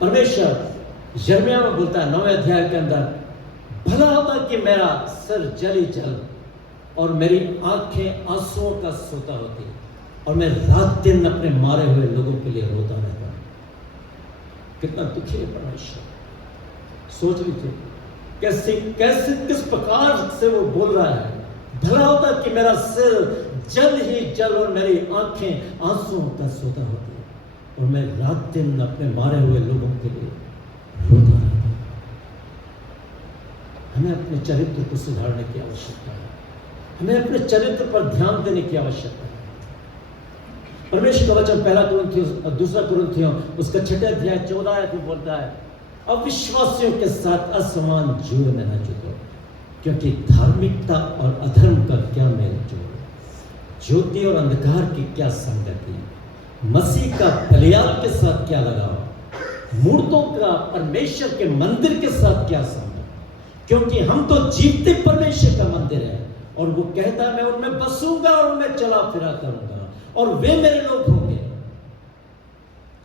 परमेश्वर यिर्मयाह में बोलता है 9वें अध्याय के अंदर, भला होता कि मेरा सिर जल ही जल और मेरी आंखें आंसुओं का सोता होती और मैं रात दिन अपने मारे हुए लोगों के लिए रोता रहता। कितना दुखी है परमेश्वर। सोच लीजिए कैसे कैसे किस प्रकार से वो बोल रहा है, भला होता कि मेरा सिर जल ही जल और मेरी आंखें आंसुओं का सोता होती और मैं रात दिन अपने मारे हुए लोगों के लिए रोता रहता। हमें अपने चरित्र को सुधारने की आवश्यकता है, हमें अपने चरित्र पर ध्यान देने की आवश्यकता है। परमेश्वर का वचन 1 कुरिन्थियों और 2 कुरिन्थियों उसका 6 अध्याय 14 आयत में बोलता है, अविश्वासियों के साथ असमान जुए में न जुटो, क्योंकि धार्मिकता और अधर्म का क्या मेल जोड़, ज्योति और अंधकार की क्या संगति, मसीह का बलियाल के साथ क्या लगाव, मूर्तों का परमेश्वर के मंदिर के साथ क्या संबंध, क्योंकि हम तो जीवते परमेश्वर का मंदिर है और वो कहता है मैं उनमें बसूंगा और उनमें चला फिरा करूंगा और वे मेरे लोग होंगे।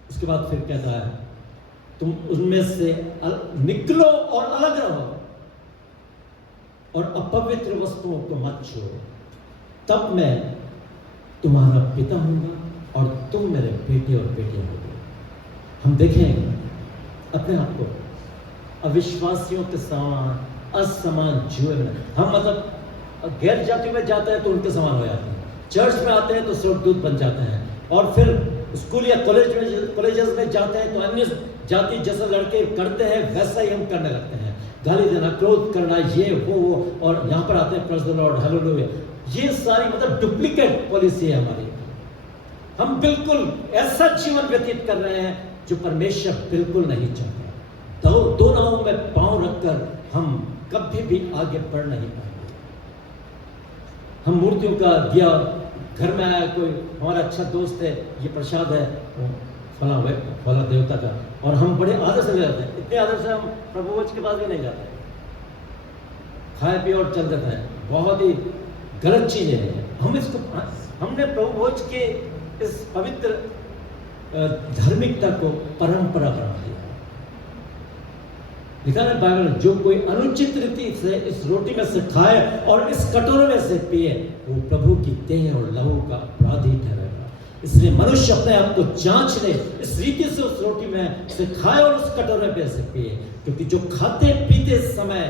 उसके बाद फिर कहता है तुम उनमें से निकलो और अलग रहो और अपवित्र वस्तुओं को मत छोड़ो, तब मैं तुम्हारा पिता हूंगा और तुम मेरे बेटे और बेटियां होगे। हम देखें अपने आप को अविश्वासियों के समान असमान जुए में, हम मतलब गैर जाति में जाते हैं तो उनके समान हो जाते हैं, चर्च में आते हैं तो स्वर्गदूत बन जाते हैं, और फिर स्कूल या कॉलेजेस में जाते हैं तो अन्य जाति जैसा लड़के करते हैं वैसा ही हम करने लगते हैं, गाली देना, क्रोध करना, ये वो, और यहाँ पर आते हैं प्रेज़ द लॉर्ड, हालेलुया। ये सारी मतलब डुप्लीकेट पॉलिसी है हमारी। हम बिल्कुल ऐसा जीवन व्यतीत कर रहे हैं जो परमेश्वर बिल्कुल नहीं चाहता। दो नावों में पांव रखकर हम कभी भी आगे बढ़ नहीं पाएंगे। हम मूर्तियों का दिया, घर में आया कोई हमारा अच्छा दोस्त है, ये प्रसाद है फला देवता का, और हम बड़े आदर से ले जाते हैं, इतने आदर से हम प्रभु भोज के पास भी नहीं जाते, खाए पिए और चल देते हैं। बहुत ही गलत चीजें हैं। हमने प्रभु भोज के इस पवित्र धार्मिकता को परंपरा बना दिया। लिखा है बाइबल में, जो कोई अनुचित रीति से इस रोटी में से खाए और इस कटोरे में से पिए वो प्रभु की देह और लहू का अपराधी ठहरेगा। इसलिए मनुष्य अपने आप को जांच ले, इस रीति से उस रोटी में से खाए और उस कटोरे में से पिए, क्योंकि जो खाते पीते समय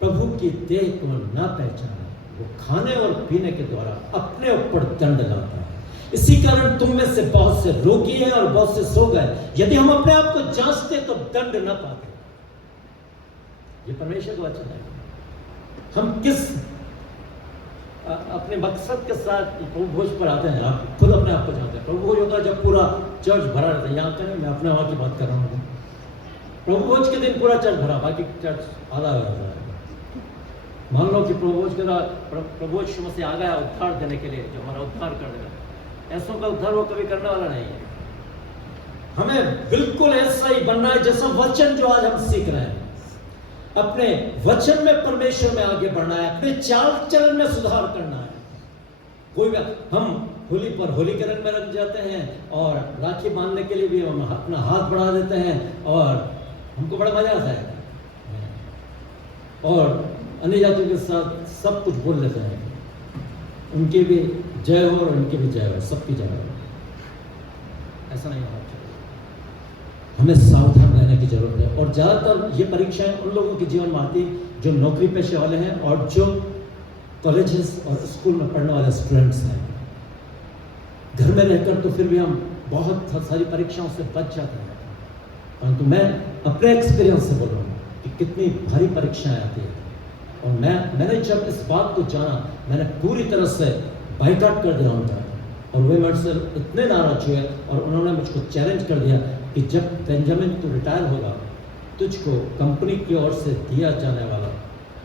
प्रभु की देह को न पहचाने वो खाने और पीने के द्वारा अपने ऊपर दंड लाता है। इसी कारण तुम में से बहुत से रोगी हैं और बहुत से सो गए। यदि हम अपने आप को जांचते तो दंड न पाते। ये परमेश्वर का वचन है। हम किस अपने मकसद के साथ प्रभु भोज पर आते हैं, आप खुद अपने आप को जानते हैं। प्रभु भोज होता है जब पूरा चर्च भरा रहता है। यहाँ करें, मैं अपने वहाँ की बात कर रहा हूँ। प्रभु भोज के दिन पूरा चर्च भरा, बाकी चर्च आधा रहता है। मान लो कि प्रभु भोज के बाद प्रभु भोज से आ गया उद्धार देने के लिए, जो हमारा उद्धार कर देगा। ऐसों का उद्धार वो कभी करने वाला नहीं है। हमें बिल्कुल ऐसा ही बनना है जैसा वचन जो आज हम सीख रहे हैं। अपने वचन में परमेश्वर में आगे बढ़ना है, अपने चाल चलन में सुधार करना है। कोई हम होली पर होली के रंग में रंग जाते हैं और राखी बांधने के लिए भी हम अपना हाथ बढ़ा देते हैं और हमको बड़ा मजा आता है, और अन्य जातियों के साथ सब कुछ बोल लेते हैं। उनकी भी जय हो और उनकी भी जय हो, सबकी जय हो। ऐसा नहीं होना चाहिए। हमें सावधान रहने की जरूरत है। और ज़्यादातर ये परीक्षाएं उन लोगों के जीवन में आती जो नौकरी पेशे वाले हैं और जो कॉलेजेस और स्कूल में पढ़ने वाले स्टूडेंट्स हैं। घर में रहकर तो फिर भी हम बहुत सारी परीक्षाओं से बच जाते हैं, परंतु मैं अपने एक्सपीरियंस से बोल रहा हूँ कि कितनी भारी परीक्षाएं आती है। और मैंने जब इस बात को जाना, मैंने पूरी तरह से बाइकआउट कर दिया उनका, और वे मुझसे इतने नाराज हुए और उन्होंने मुझको चैलेंज कर दिया कि जब बेंजामिन तू रिटायर होगा, तुझको कंपनी की ओर से दिया जाने वाला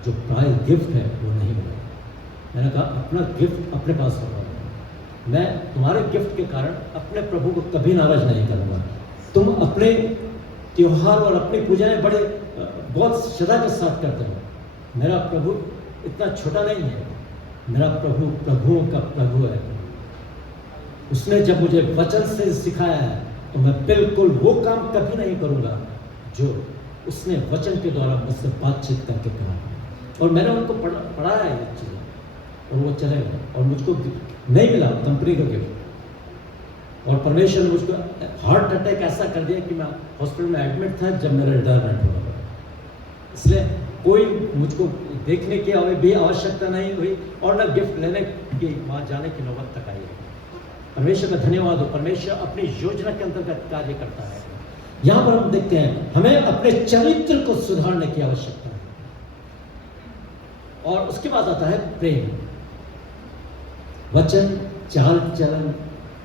जो प्राइज गिफ्ट है वो नहीं मिलेगा। मैंने कहा अपना गिफ्ट अपने पास होगा, मैं तुम्हारे गिफ्ट के कारण अपने प्रभु को कभी नाराज नहीं करूँगा। तुम अपने त्योहार और अपनी पूजाएं बहुत श्रद्धा के साथ करते हो। मेरा प्रभु इतना छोटा नहीं है। मेरा प्रभु प्रभुओं का प्रभु है। उसने जब मुझे वचन से सिखाया है तो मैं बिल्कुल वो काम कभी नहीं करूंगा जो उसने वचन के द्वारा मुझसे बातचीत करके कहा। और मैंने उनको पढ़ाया ये चीज़ें, और वो चले गए, और मुझको नहीं मिला कंपनी का गिफ्ट। और परमेश्वर ने मुझको हार्ट अटैक ऐसा कर दिया कि मैं हॉस्पिटल में एडमिट था जब मेरा रिटायरमेंट हुआ। इसलिए कोई मुझको देखने की भी आवश्यकता नहीं हुई, और न गिफ्ट लेने की वहाँ जाने की नौबत तक आई। परमेश्वर का धन्यवाद हो, परमेश्वर अपनी योजना के अंतर्गत कार्य करता है। यहाँ पर हम देखते हैं हमें अपने चरित्र को सुधारने की आवश्यकता है। और उसके बाद आता है प्रेम, वचन, चाल चलन,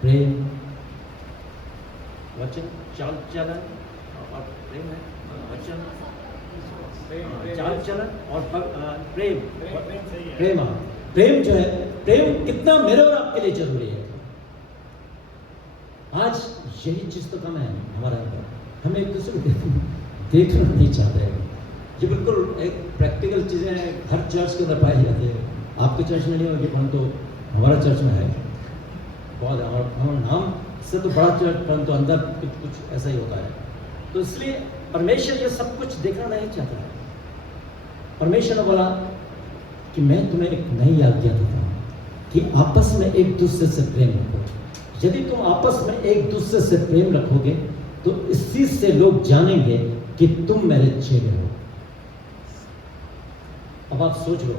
प्रेम, वचन, चाल चलन और प्रेम है, वचन, चाल चलन और प्रेम। प्रेम, प्रेम जो है, प्रेम कितना मेरे और आपके लिए जरूरी है। आज यही चीज तो कम है हमारे अंदर, हम एक दूसरे को देखना नहीं चाहते हैं। ये बिल्कुल एक प्रैक्टिकल चीजें हैं, हर चर्च के अंदर पाई जाती है। आपके चर्च में नहीं होगी, परंतु हमारा चर्च में है बहुत। हमारा नाम से तो बड़ा चर्च, परंतु अंदर कुछ ऐसा ही होता है। तो इसलिए परमेश्वर ये सब कुछ देखना नहीं चाहता है। परमेश्वर ने बोला कि मैं तुम्हें एक नई आज्ञा देता हूँ कि आपस में एक दूसरे से प्रेम रखो। यदि तुम आपस में एक दूसरे से प्रेम रखोगे तो इसी से लोग जानेंगे कि तुम मेरे चेले हो। अब आप सोच लो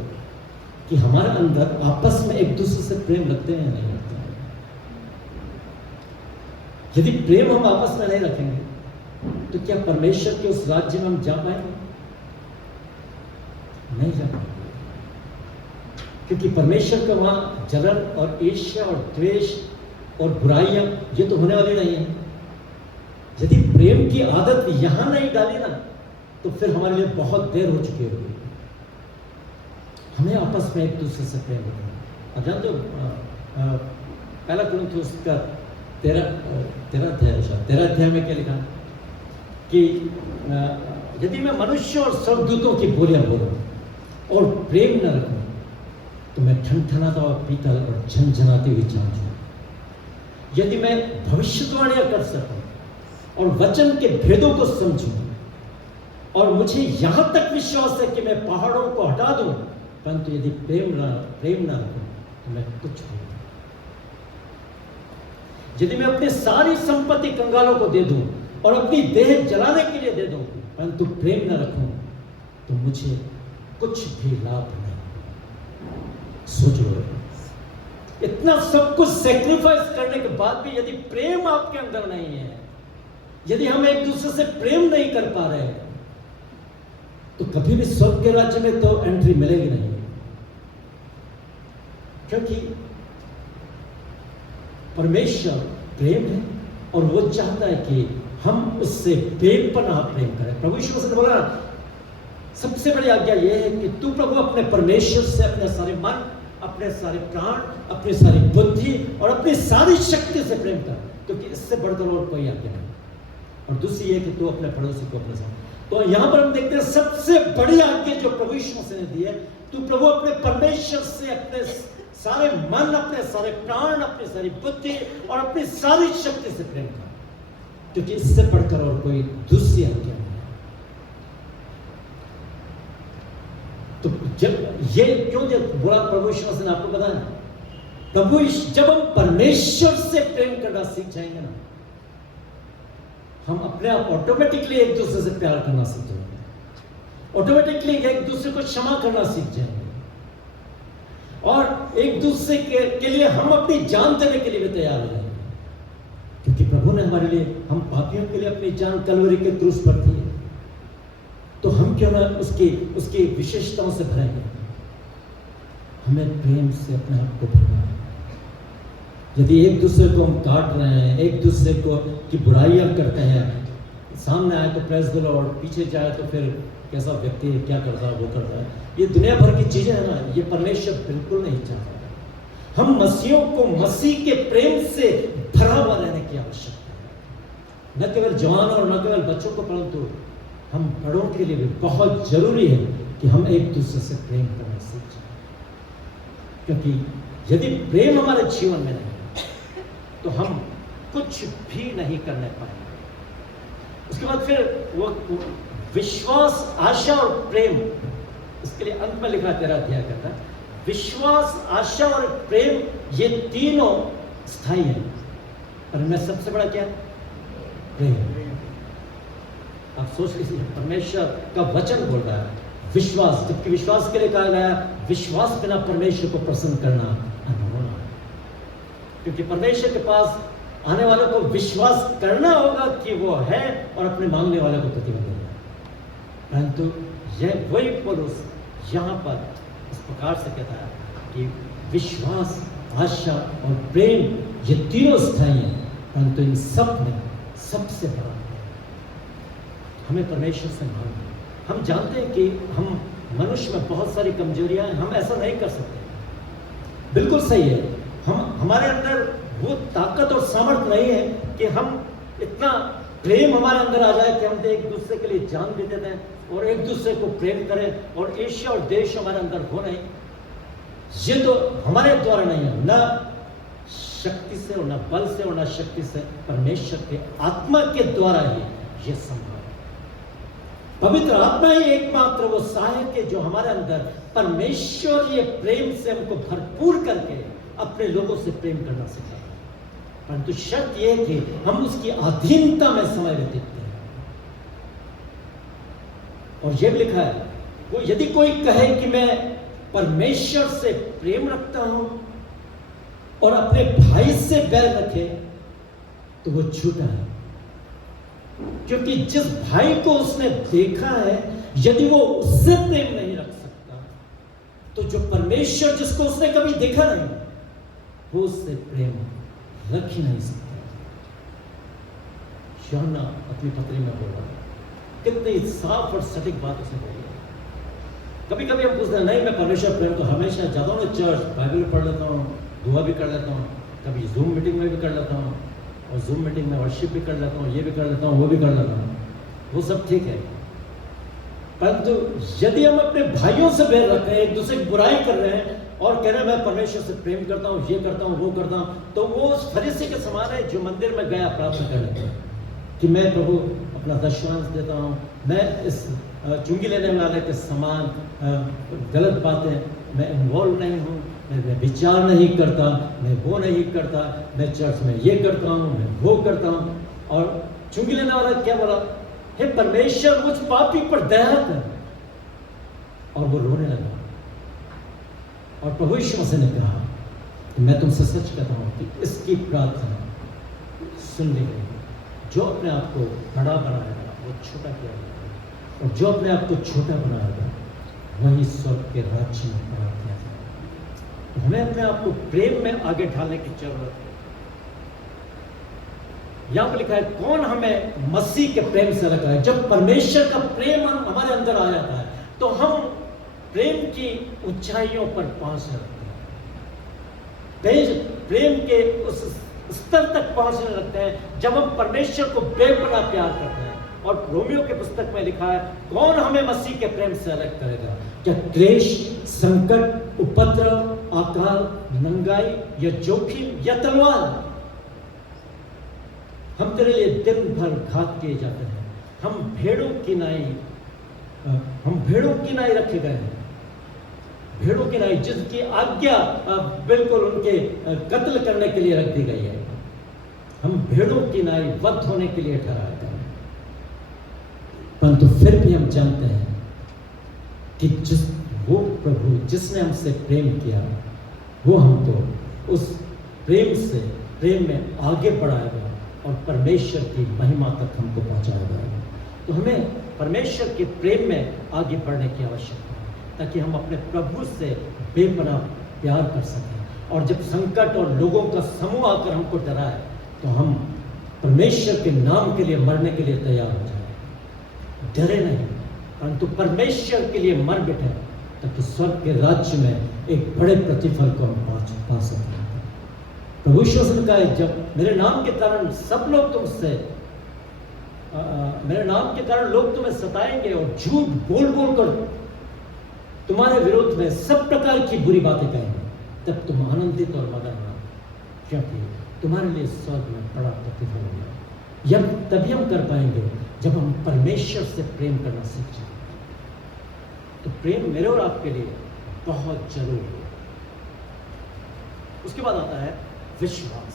कि हमारे अंदर आपस में एक दूसरे से प्रेम रखते हैं या नहीं रखते हैं। यदि प्रेम हम आपस में नहीं रखेंगे तो क्या परमेश्वर के उस राज्य में हम जा पाएंगे? नहीं जा पाएंगे, क्योंकि परमेश्वर का वहां जलन और ईर्ष्या और द्वेष और बुराइयां ये तो होने वाली नहीं है। यदि प्रेम की आदत यहां नहीं डाली ना तो फिर हमारे लिए बहुत देर हो चुकी होगी। हमें आपस में एक दूसरे से प्रेम रखना। अब जानते हो पहला कुरिन्थियोस का 13 अध्याय में क्या लिखा कि यदि मैं मनुष्य और स्वर्गदूतों की बोलियां बोलूं और प्रेम न रखूं तो मैं ठनठनाता हुआ पीतल और झनझनाती हुई चांद हूं। यदि मैं भविष्यवाणियां कर सकूं और वचन के भेदों को समझूं और मुझे यहां तक विश्वास है कि मैं पहाड़ों को हटा दूं, परंतु यदि प्रेम ना रखूं तो मैं कुछ नहीं। यदि मैं अपनी सारी संपत्ति कंगालों को दे दूं और अपनी देह जलाने के लिए दे दूं, परंतु प्रेम न रखूं तो मुझे कुछ भी लाभ नहीं। सोच लो, इतना सब कुछ सैक्रिफाइस करने के बाद भी यदि प्रेम आपके अंदर नहीं है, यदि हम एक दूसरे से प्रेम नहीं कर पा रहे हैं, तो कभी भी स्वर्ग के राज्य में तो एंट्री मिलेगी नहीं। क्योंकि परमेश्वर प्रेम है और वो चाहता है कि हम उससे बेपनाह प्रेम करें। प्रभु यीशु मसीह ने बोला सबसे बड़ी आज्ञा यह है कि तू प्रभु अपने परमेश्वर से अपने सारे मन, अपने सारे प्राण, अपनी सारी बुद्धि और अपनी सारी शक्ति से प्रेम कर, क्योंकि इससे बढ़कर और कोई आज्ञा नहीं। और दूसरी ये कि तू अपने पड़ोसी को अपने साथ। तो यहां पर हम देखते हैं सबसे बड़ी आज्ञा जो प्रभु यीशु मसीह ने दी है, तू प्रभु अपने परमेश्वर से अपने सारे मन, अपने सारे प्राण, अपनी सारी बुद्धि और अपनी सारी शक्ति से प्रेम कर, क्योंकि इससे बढ़कर और कोई दूसरी आज्ञा नहीं। तो जब ये क्यों जब बोला प्रभु यीशु मसीह ने, आपको पता है प्रभु जब हम परमेश्वर से प्रेम करना सीख जाएंगे ना, हम अपने आप ऑटोमेटिकली एक दूसरे से प्यार करना सीख जाएंगे, ऑटोमेटिकली एक दूसरे को क्षमा करना सीख जाएंगे और एक दूसरे के लिए हम अपनी जान देने के लिए भी तैयार हो जाएंगे, क्योंकि प्रभु ने हमारे लिए, हम पापियों के लिए अपनी जान कलवरी के क्रूस पर दी है। तो हम क्यों ना उसकी विशेषताओं से भरेंगे। हमें प्रेम से अपने आप को भरना है। यदि एक दूसरे को हम काट रहे हैं, एक दूसरे को की बुराइयां करते हैं, सामने आए तो प्रेस द लॉर्ड, पीछे जाए तो फिर कैसा व्यक्ति है, क्या करता है, वो करता है, ये दुनिया भर की चीजें हैं ना, ये परमेश्वर बिल्कुल नहीं चाहता। हम मसीहों को मसीह के प्रेम से भरा हुआ रहने की आवश्यकता है, न केवल जवान और न केवल बच्चों को, परंतु हम बड़ों के लिए भी बहुत जरूरी है कि हम एक दूसरे से प्रेम करना सीख जाए। क्योंकि यदि प्रेम हमारे जीवन में नहीं तो हम कुछ भी नहीं करने पाएंगे। उसके बाद फिर वो विश्वास, आशा और प्रेम, इसके लिए अंत में लिखा 13 अध्याय कहता है विश्वास, आशा और प्रेम ये तीनों स्थायी है, पर मैं सबसे बड़ा क्या है? प्रेम। आप सोच लीजिए, परमेश्वर का वचन बोल रहा है विश्वास, जबकि विश्वास के लिए कहा गया विश्वास बिना परमेश्वर को प्रसन्न करना अनहोना है, क्योंकि परमेश्वर के पास आने वालों को विश्वास करना होगा कि वो है और अपने मांगने वाले को प्रतिफल देगा। परंतु यह वही पौलुस यहाँ पर इस प्रकार से कहता है कि विश्वास, आशा और प्रेम ये तीनों स्थायी हैं, परंतु इन सब में सबसे बड़ा हमें परमेश्वर से मांगना। हम जानते हैं कि हम मनुष्य में बहुत सारी कमजोरियां हैं, हम ऐसा नहीं कर सकते, बिल्कुल सही है। हमारे अंदर वो ताकत और सामर्थ्य नहीं है कि हम इतना प्रेम हमारे अंदर आ जाए कि हम एक दूसरे के लिए जान भी दे दें और एक दूसरे को प्रेम करें और ईर्ष्या और देश हमारे अंदर हो नहीं। ये तो हमारे द्वारा नहीं है, न शक्ति से और न बल से और न शक्ति से, परमेश्वर के आत्मा के द्वारा ही ये संभव है। पवित्र आत्मा ही एकमात्र वो सहायक है जो हमारे अंदर परमेश्वर ये प्रेम से हमको भरपूर करके अपने लोगों से प्रेम करना सिखाए। परंतु शर्त यह है कि हम उसकी अधीनता में समय व्यतीत करें। और यह भी लिखा है वो यदि कोई कहे कि मैं परमेश्वर से प्रेम रखता हूं और अपने भाई से बैर रखे तो वो झूठा है, क्योंकि जिस भाई को उसने देखा है यदि वो उससे प्रेम नहीं रख सकता तो जो परमेश्वर जिसको उसने कभी देखा नहीं वो उससे प्रेम रख ही नहीं सकता। यूहन्ना अपनी पत्री में बोला, कितनी साफ और सटीक बात उसने बोली। कभी कभी हम पूछते हैं नहीं मैं परमेश्वर प्रेम तो हमेशा जाता हूँ चर्च, बाइबल पढ़ लेता हूँ, दुआ भी कर लेता हूँ, कभी जूम मीटिंग में भी कर लेता हूँ और जूम मीटिंग में वर्शिप भी कर लेता हूँ, ये भी कर लेता हूँ, वो भी कर लेता हूँ, वो सब ठीक है। परंतु यदि हम अपने भाइयों से बैर रख रहे हैं, एक दूसरे की बुराई कर रहे हैं और कह रहे हैं मैं परमेश्वर से प्रेम करता हूँ, ये करता हूँ, वो करता हूँ, तो वो उस फरीसी के समान है जो मंदिर में गया प्रार्थना करने कि मैं प्रभु अपना दशमांश देता हूँ, मैं इस चुंगी लेने वाले के समान गलत बातें मैं इन्वॉल्व नहीं हूँ, मैं विचार नहीं करता, मैं वो नहीं करता, मैं चर्च में ये करता हूँ, मैं वो करता हूँ। और चुंगी लेने वाला क्या बोला, हे परमेश्वर मुझ पापी पर दया कर, और वो रोने लगा। और प्रभु यीशु मसीह ने कहा कि मैं तुमसे सच कहता हूँ कि इसकी प्रार्थना सुन ली गई। जो अपने आप को बड़ा बनाएगा वो छोटा किया जाएगा, और जो अपने आप को छोटा बनाएगा वही स्वर्ग के राज्य में बड़ा किया जाएगा। तो हमें अपने आप को प्रेम में आगे ढालने की जरूरत है। यहां पर लिखा है कौन हमें मसीह के प्रेम से अलग है। जब परमेश्वर का प्रेम हमारे अंदर आ जाता है तो हम प्रेम की ऊंचाइयों पर पहुंच सकते हैं, प्रेम के उस स्तर तक पहुंचने लगते हैं जब हम परमेश्वर को बेपनाह प्यार करते हैं। और रोमियो के पुस्तक में लिखा है कौन हमें मसीह के प्रेम से अलग करेगा, क्या क्लेश, संकट, उपद्रव, अकाल, नंगाई या जोखिम या तलवार। हम तेरे लिए दिन भर घात किए जाते हैं, हम भेड़ों की नाई रखे गए हैं, भेड़ों की नाई जिसकी आज्ञा बिल्कुल उनके कत्ल करने के लिए रख दी गई है। हम भेड़ों की नाई वध होने के लिए ठहराए गए हैं। परंतु फिर भी हम जानते हैं कि वो प्रभु जिसने हमसे प्रेम किया वो हमको उस प्रेम में आगे बढ़ाएगा और परमेश्वर की महिमा तक हमको पहुंचाएगा। तो हमें परमेश्वर के प्रेम में आगे बढ़ने की आवश्यकता है ताकि हम अपने प्रभु से बेपनाह प्यार कर सकें। और जब संकट और लोगों का समूह आकर हमको डराए तो हम परमेश्वर के नाम के लिए मरने के लिए तैयार हो जाए। डरे नहीं, परंतु परमेश्वर के लिए मर बैठे ताकि स्वर्ग के राज्य में एक बड़े प्रतिफल को हम पा सकें। प्रभु यीशु ने कहा जब मेरे नाम के कारण सब लोग तुमसे मेरे नाम के कारण लोग तुम्हें सताएंगे और झूठ बोल बोल कर तुम्हारे विरोध में सब प्रकार की बुरी बातें कहेंगे, तब तुम आनंदित और मगन हो, क्योंकि तुम्हारे लिए स्वर्ग में बड़ा प्रतिफल होगा। यह तभी हम कर पाएंगे जब हम परमेश्वर से प्रेम करना सीख जाएंगे। तो प्रेम मेरे और आपके लिए बहुत जरूरी है। उसके बाद आता है विश्वास।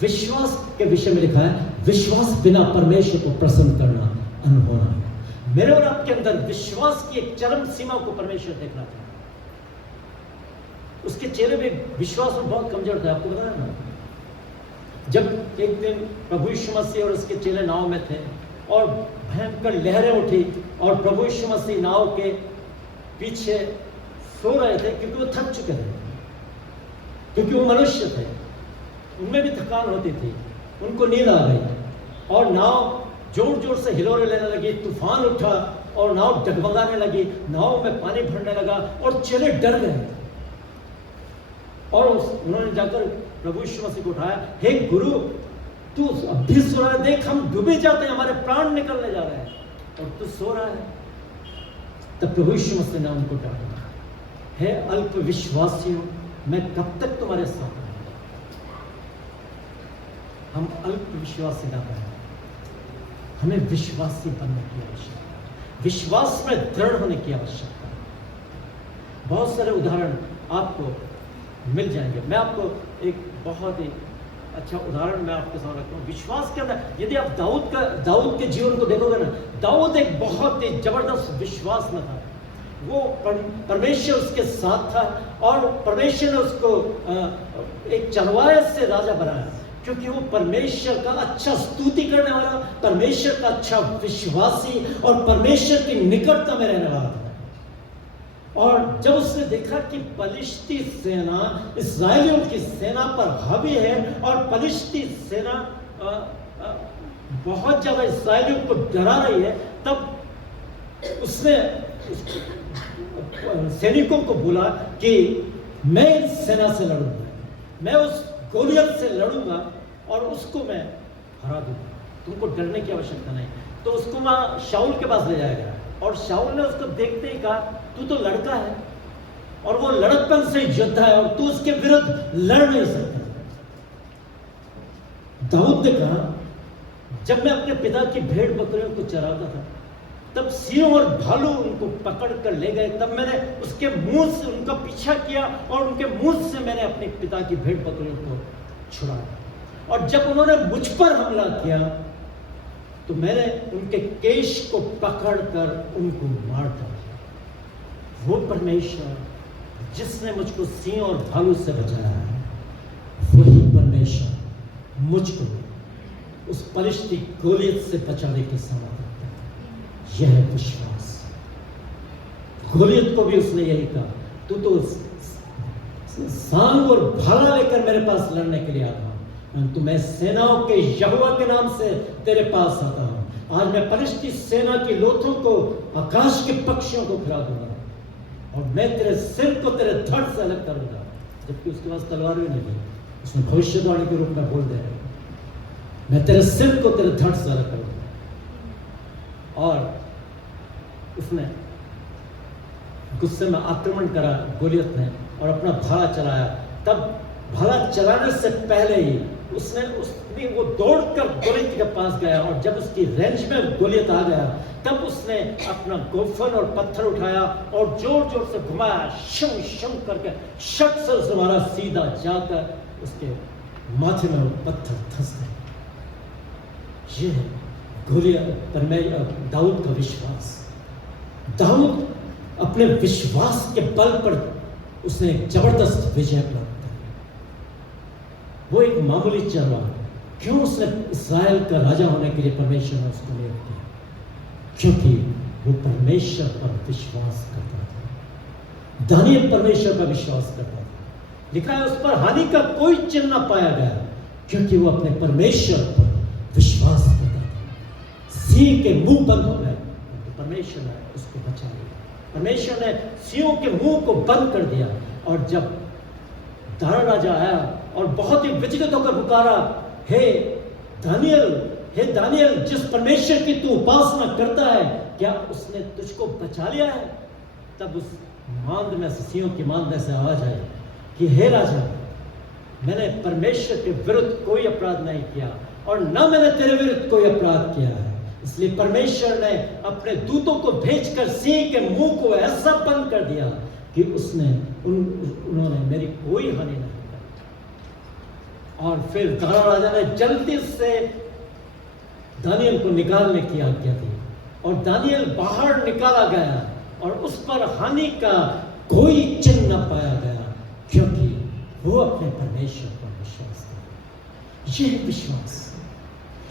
विश्वास के विषय में लिखा है, विश्वास बिना परमेश्वर को प्रसन्न करना अनहोना है। मेरे और आपके अंदर विश्वास की एक चरम सीमा को परमेश्वर देखना चाहता है। उसके चेहरे में विश्वास में बहुत कमजोर था, आपको बताया ना। जब एक दिन प्रभु यीशु मसीह और उसके चेले नाव में थे और भयंकर लहरें उठी और प्रभु यीशु मसीह नाव के पीछे सो रहे थे क्योंकि वो थक चुके थे, क्योंकि वो मनुष्य थे, उनमें भी थकान होती थी, उनको नींद आ गई और नाव जोर जोर से हिलोरे लेने लगी, तूफान उठा और नाव डगमगाने लगी, नाव में पानी भरने लगा और चेले डर गए। और उन्होंने जाकर प्रभु यीशु मसीह को उठाया, हे गुरु तू अब भी सो रहा है, देख हम डूबे जाते हैं, हमारे प्राण निकलने जा रहे हैं और तू सो रहा है। तब प्रभु यीशु मसीह ने उनको डांटा, हे अल्प विश्वासियों, मैं कब तक तुम्हारे साथ रहूंगा। हम अल्प विश्वासी ना बने, हमें विश्वासी बनने की आवश्यकता है, विश्वास में दृढ़ होने की आवश्यकता है। बहुत सारे उदाहरण आपको मिल जाएंगे। मैं आपको एक बहुत ही अच्छा उदाहरण मैं आपके सामने रखता हूँ विश्वास के अंदर। यदि आप दाऊद के जीवन को देखोगे ना, दाऊद एक बहुत ही जबरदस्त विश्वास में था। वो परमेश्वर उसके साथ था और परमेश्वर ने उसको एक चरवाहे से राजा बनाया, क्योंकि वो परमेश्वर का अच्छा स्तुति करने वाला, परमेश्वर का अच्छा विश्वासी और परमेश्वर की निकटता में रहने वाला था। और जब उसने देखा कि पलिश्ती सेना इस्राएलियों की सेना पर हावी है और पलिश्ती सेना बहुत ज्यादा इस्राएलियों को डरा रही है, तब उसने सैनिकों को बोला कि मैं इस सेना से लड़ूंगा, मैं उस गोलियत से लड़ूंगा और उसको मैं हरा दूंगा, तुमको डरने की आवश्यकता नहीं। तो उसको वहां शाऊल के पास ले जाया गया और शाऊल ने उसको देखते ही कहा, तू तो लड़का है और वो लड़कपन से योद्धा है और तू उसके विरुद्ध लड़ नहीं सकता। दाऊद ने कहा, जब मैं अपने पिता की भेड़ बकरियों को चराता था तब सिंह और भालू उनको पकड़ कर ले गए, तब मैंने उसके मुंह से उनका पीछा किया और उनके मुंह से मैंने अपने पिता की भेड़ बकरियों को छुड़ाया। और जब उन्होंने मुझ पर हमला किया तो मैंने उनके केश को पकड़कर उनको मार डाला। वो परमेश्वर जिसने मुझको सिंह और भालू से बचाया है, वही परमेश्वर मुझको उस परिस्थिति गोलियत से बचाने की सामर्थ रखता है। यह है विश्वास। गोलियत को भी उसने यही कहा, तू तो सांग और भाला लेकर मेरे पास लड़ने के लिए आता, तो मैं सेनाओं के यहोवा के नाम से तेरे पास आता हूं। आज मैं पलिश्ती सेना की लोथों को, आकाश के पक्षियों को खिला दूंगा और मैं तेरे सिर को तेरे धड़ से अलग करूंगा। जबकि उसके पास तलवार भी नहीं थी, उसने भविष्यवाणी के रूप में बोल दिया, मैं तेरे सिर को तेरे धड़ से अलग करूंगा। और उसने गुस्से में आक्रमण करा गोलियत ने और अपना भाला चलाया। तब भाला चलाने से पहले ही उसने वो दौड़कर गोलियत के पास गया और जब उसकी रेंज में गोलियत आ गया तब उसने अपना गोफन और पत्थर उठाया और जोर जोर से घुमाया, शम शम करके शक से उसे मारा, सीधा जाकर उसके माथे में वो पत्थर धंस गए। ये है गोलियत, दाऊद का विश्वास। दाऊद अपने विश्वास के बल पर उसने एक जबरदस्त विजय प्राप्त की। वो एक मामूली चरवाहा, क्यों उसने इस्राएल का राजा होने के लिए परमेश्वर ने उसको नियुक्त किया? क्योंकि वो परमेश्वर पर विश्वास करता था। दानियल परमेश्वर का विश्वास करता था। लिखा है उस पर हानि का कोई चिन्ह न पाया गया, क्योंकि वो अपने परमेश्वर पर विश्वास करता था। सिंह के मुंह बंद हो गए तो परमेश्वर ने उसको बचा लिया। परमेश्वर ने सिंहों के मुंह को बंद कर दिया। और जब दारा राजा आया और बहुत ही विचलित होकर पुकारा, हे दानियल, जिस परमेश्वर की तू उपासना करता है, क्या उसने तुझको बचा लिया है? तब उस मांद में से, सिंहों की मांद में से आवाज आई कि हे राजा, मैंने परमेश्वर के विरुद्ध कोई अपराध नहीं किया और न मैंने तेरे विरुद्ध कोई अपराध किया है। इसलिए परमेश्वर ने अपने दूतों को भेजकर सिंह के मुंह को ऐसा बंद कर दिया कि उन्होंने मेरी कोई हानि नहीं की। और फिर दारा राजा ने जल्दी से दानियल को निकालने की आज्ञा दी और दानियल बाहर निकाला गया और उस पर हानि का कोई चिन्ह न पाया गया, क्योंकि वो अपने परमेश्वर पर विश्वास करता। यह विश्वास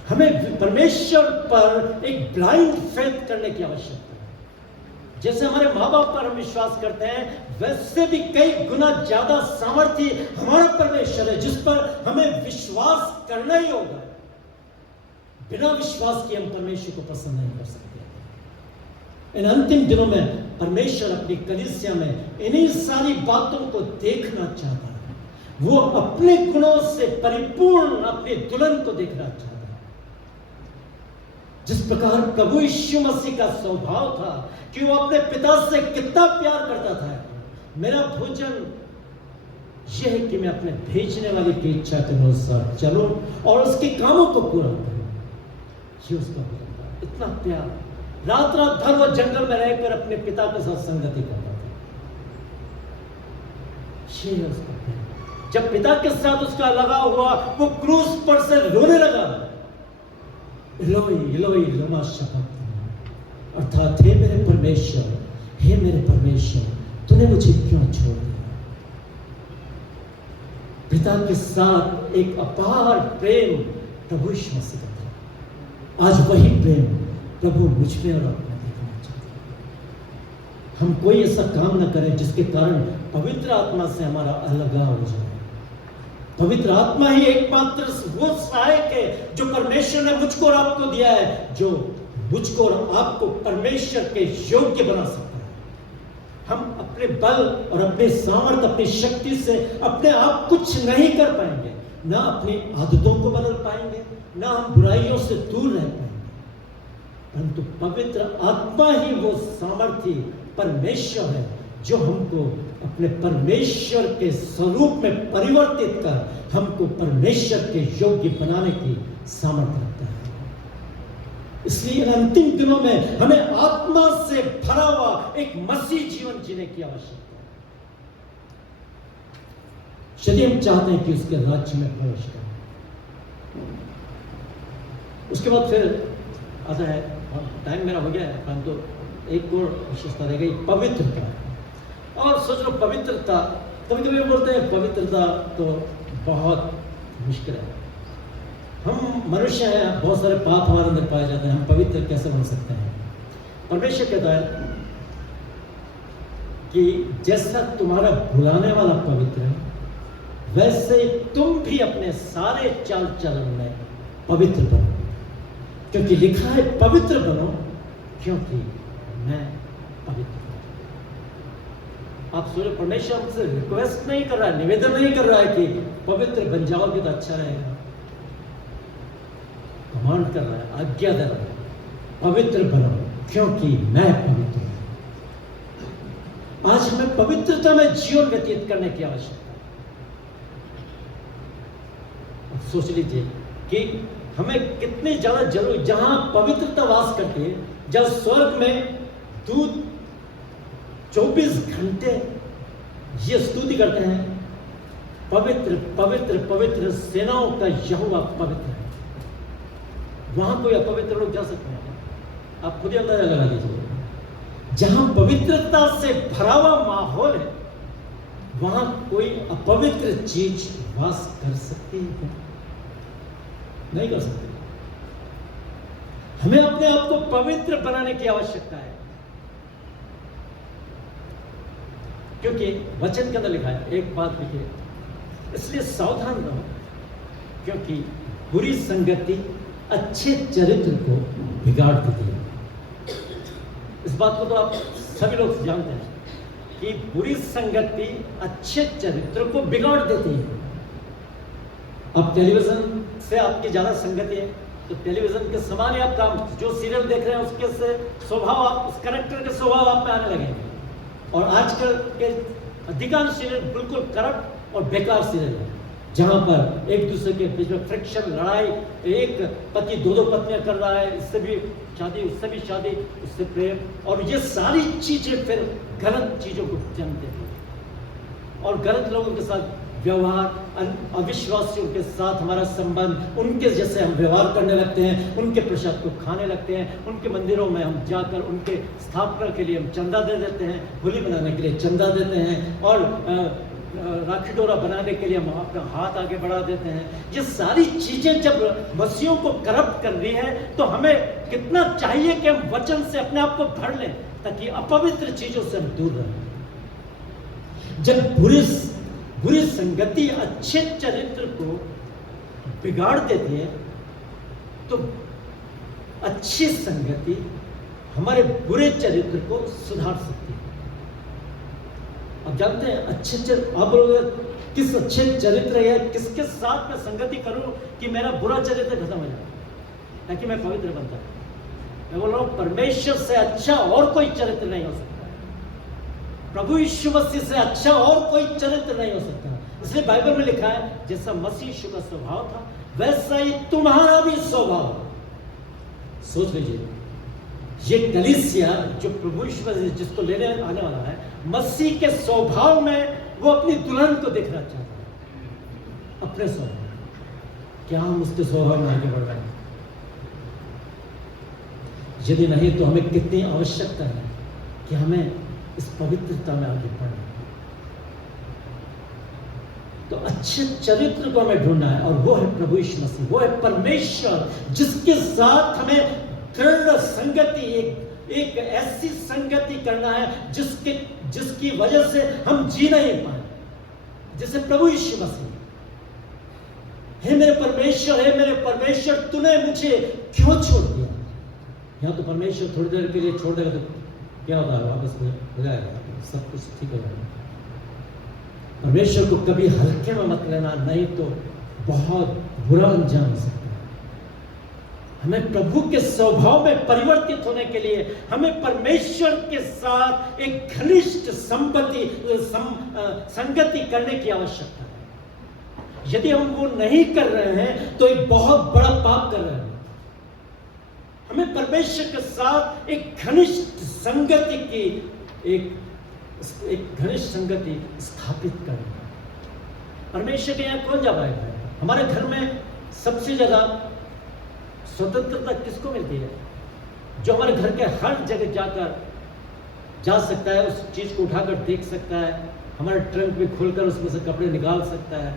हमें परमेश्वर पर एक ब्लाइंड फेथ करने की आवश्यकता है। जैसे हमारे माँ बाप पर हम विश्वास करते हैं, वैसे भी कई गुना ज्यादा सामर्थ्य हमारा परमेश्वर है, जिस पर हमें विश्वास करना ही होगा। बिना विश्वास के हम परमेश्वर को पसंद नहीं कर सकते। इन अंतिम दिनों में परमेश्वर अपनी कलीसिया में इन्हीं सारी बातों को देखना चाहता है। वो अपने गुणों से परिपूर्ण अपने दुल्हन को देखना चाहता है। जिस प्रकार प्रभु यीशु मसीह का स्वभाव था कि वो अपने पिता से कितना प्यार करता था। मेरा भोजन यह है कि मैं अपने भेजने वाले की इच्छा के अनुसार चलूं और उसके कामों को पूरा करूं। ये उसका भोजन था। इतना प्यार, रात रात भर वो जंगल में रहकर अपने पिता के साथ संगति करता था। ये है उसका प्यार। जब पिता के साथ उसका लगाव हुआ, वो क्रूस पर से रोने लगा, इलोई इलोई लमा शबक्तनी, अर्थात हे मेरे परमेश्वर, हे मेरे परमेश्वर, तूने मुझे क्यों छोड़ दिया। पिता के साथ एक अपार प्रेम प्रभु यीशु मसीह का था। आज वही प्रेम प्रभु मुझ में और अपने देखना चाहते हैं। हम कोई ऐसा काम न करें जिसके कारण पवित्र आत्मा से हमारा अलगाव हो जाए। पवित्र आत्मा ही एकमात्र वो सहायक है जो परमेश्वर ने मुझको और आपको दिया है, जो मुझको और आपको परमेश्वर के योग्य बना सकता है। हम अपने बल और अपने सामर्थ्य, अपनी शक्ति से अपने आप कुछ नहीं कर पाएंगे। ना अपनी आदतों को बदल पाएंगे, ना हम बुराइयों से दूर रह पाएंगे, परंतु पवित्र आत्मा ही वो सामर्थ्य परमेश्वर है जो हमको अपने परमेश्वर के स्वरूप में परिवर्तित कर हमको परमेश्वर के योग्य बनाने की सामर्थ्य रखता है। इसलिए इन अंतिम दिनों में हमें आत्मा से भरा हुआ एक मसीह जीवन जीने की आवश्यकता है, यदि हम चाहते हैं कि उसके राज्य में प्रवेश करें। उसके बाद फिर आता है, टाइम मेरा हो गया है, परंतु एक और विशेषता रह गई, पवित्रता। और सोच लो पवित्रता, कभी कभी बोलते हैं पवित्रता तो बहुत मुश्किल है। हम मनुष्य हैं, बहुत सारे पाप हमारे अंदर पाए जाते हैं, हम पवित्र कैसे बन सकते हैं। परमेश्वर कहता है कि जैसा तुम्हारा बुलाने वाला पवित्र है, वैसे तुम भी अपने सारे चाल चलन में पवित्र बनो, क्योंकि लिखा है पवित्र बनो क्योंकि मैं पवित्र हूं। आप सोचो परमेश्वर हमसे रिक्वेस्ट नहीं कर रहा है, निवेदन नहीं कर रहा है कि पवित्र बन जाओगे तो अच्छा रहेगा। कमांड कर रहा है, आज्ञा दे रहा है, पवित्र बनो क्योंकि मैं पवित्र हूं। आज हमें पवित्रता में जीवन व्यतीत करने की आवश्यकता है। सोच लीजिए कि हमें कितनी ज्यादा जरूरी, जहां पवित्रता वास करती है, जब स्वर्ग में दूत 24 घंटे ये स्तुति करते हैं, पवित्र पवित्र पवित्र सेनाओं का यहोवा पवित्र है। वहां कोई अपवित्र लोग जा सकते हैं? आप खुद ही अंदाजा लगा लीजिए। जहां पवित्रता से भरा हुआ माहौल है, वहां कोई अपवित्र चीज वास कर सकती है? नहीं कर सकते। हमें अपने आप को पवित्र बनाने की आवश्यकता है, क्योंकि वचन के अंदर लिखा है, एक बात लिखी है, इसलिए सावधान रहो, क्योंकि बुरी संगति अच्छे चरित्र को बिगाड़ देती है। इस बात को तो आप सभी लोग जानते हैं कि बुरी संगति अच्छे चरित्र को बिगाड़ देती है। अब टेलीविजन से आपकी ज्यादा संगति है तो टेलीविजन के समान ही आप काम, जो सीरियल देख रहे हैं उसके से स्वभाव, आप उस कैरेक्टर के स्वभाव आप में आने लगेंगे। और आजकल के अधिकांश सीरियल बिल्कुल करप्ट और बेकार सीरियल है। जहां पर एक दूसरे के बीच में फ्रिक्शन, लड़ाई, एक पति दो पत्नियां कर रहा है, इससे भी शादी, उससे भी शादी, उससे प्रेम, और ये सारी चीजें फिर गलत चीजों को जन्म देती है और गलत लोगों के साथ व्यवहार, अविश्वासियों के साथ हमारा संबंध, उनके जैसे हम व्यवहार करने लगते हैं, उनके प्रसाद को खाने लगते हैं, उनके मंदिरों में हम जाकर उनके स्थापना के लिए हम चंदा दे देते हैं, होली बनाने के लिए चंदा देते हैं, और राखी डोरा बनाने के लिए हम अपना हाथ आगे बढ़ा देते हैं। ये सारी चीजें जब मसीहों को करप्ट कर रही है, तो हमें कितना चाहिए कि हम वचन से अपने आप को भर लें, ताकि अपवित्र चीजों से हम दूर रहें। जब बुरी संगति अच्छे चरित्र को बिगाड़ देती है, तो अच्छी संगति हमारे बुरे चरित्र को सुधार सकती है। आप जानते हैं अच्छे चरित्र, आप बोलोगे किस अच्छे चरित्र है, किसके साथ मैं संगति करूं कि मेरा बुरा चरित्र खत्म हो जाए, ताकि मैं पवित्र बनता हूं। मैं बोल रहा हूं परमेश्वर से अच्छा और कोई चरित्र नहीं हो सकता, प्रभु यीशु मसीह से अच्छा और कोई चरित्र नहीं हो सकता। इसलिए बाइबल में लिखा है, जैसा मसीह यीशु का स्वभाव था वैसा ही तुम्हारा भी स्वभाव। सोच लीजिए, ये कलीसिया जो प्रभु यीशु मसीह जिसको लेने आने वाला है, मसीह के स्वभाव में वो अपनी दुल्हन को देखना चाहता है, अपने स्वभाव। क्या हम उसके स्वभाव में आगे बढ़ रहे हैं? यदि नहीं, तो हमें कितनी आवश्यकता है कि हमें इस पवित्रता में आगे बढ़ना। तो अच्छे चरित्र को हमें ढूंढना है, और वो है प्रभु यीशु मसीह, वो है परमेश्वर, जिसके साथ हमें दृढ़ संगति, एक ऐसी संगति करना है जिसकी वजह से हम जी नहीं पाए, जैसे प्रभु यीशु मसीह। हे मेरे परमेश्वर, तूने मुझे क्यों छोड़ दिया? यहाँ तो परमेश्वर थोड़ी देर के लिए छोड़ देगा तो क्या होता है, वापस में हो जाएगा, सब कुछ ठीक हो जाएगा। परमेश्वर को कभी हल्के में मत लेना, नहीं तो बहुत बुरा अंजाम हो सकता है। हमें प्रभु के स्वभाव में परिवर्तित होने के लिए हमें परमेश्वर के साथ एक घनिष्ठ संगति करने की आवश्यकता है। यदि हम वो नहीं कर रहे हैं, तो एक बहुत बड़ा पाप कर रहे हैं। हमें परमेश्वर के साथ एक घनिष्ठ संगति की एक घनिष्ठ संगति स्थापित करना। परमेश्वर के यहाँ कौन जा पाएगा? हमारे घर में सबसे ज्यादा स्वतंत्रता किसको मिलती है? जो हमारे घर के हर जगह जा सकता है, उस चीज को उठाकर देख सकता है, हमारे ट्रंक भी खोलकर उसमें से कपड़े निकाल सकता है।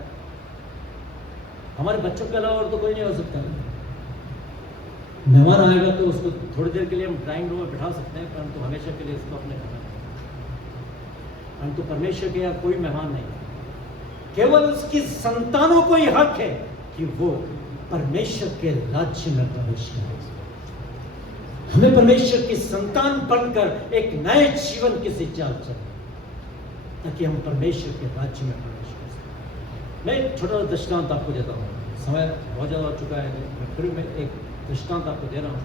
हमारे बच्चों के अलावा और तो कोई नहीं हो सकता। मेहमान आएगा तो उसको थोड़ी देर के लिए हम ड्राइंग रूम में बिठा सकते हैं, परंतु हमेशा के लिए इसको अपने घर में। परंतु परमेश्वर के यहाँ कोई मेहमान नहीं, केवल उसकी संतानों को ही हक है कि वो परमेश्वर के राज्य में प्रवेश करें। हमें परमेश्वर की संतान बनकर एक नए जीवन की शिक्षा चले, ताकि हम परमेश्वर के राज्य में प्रवेश कर सकें। मैं एक छोटा सा दृष्टांत आपको देता हूँ, समय बहुत ज्यादा हो चुका है, मैं फिर मैं एक दृष्टांत आपको दे रहा हूँ।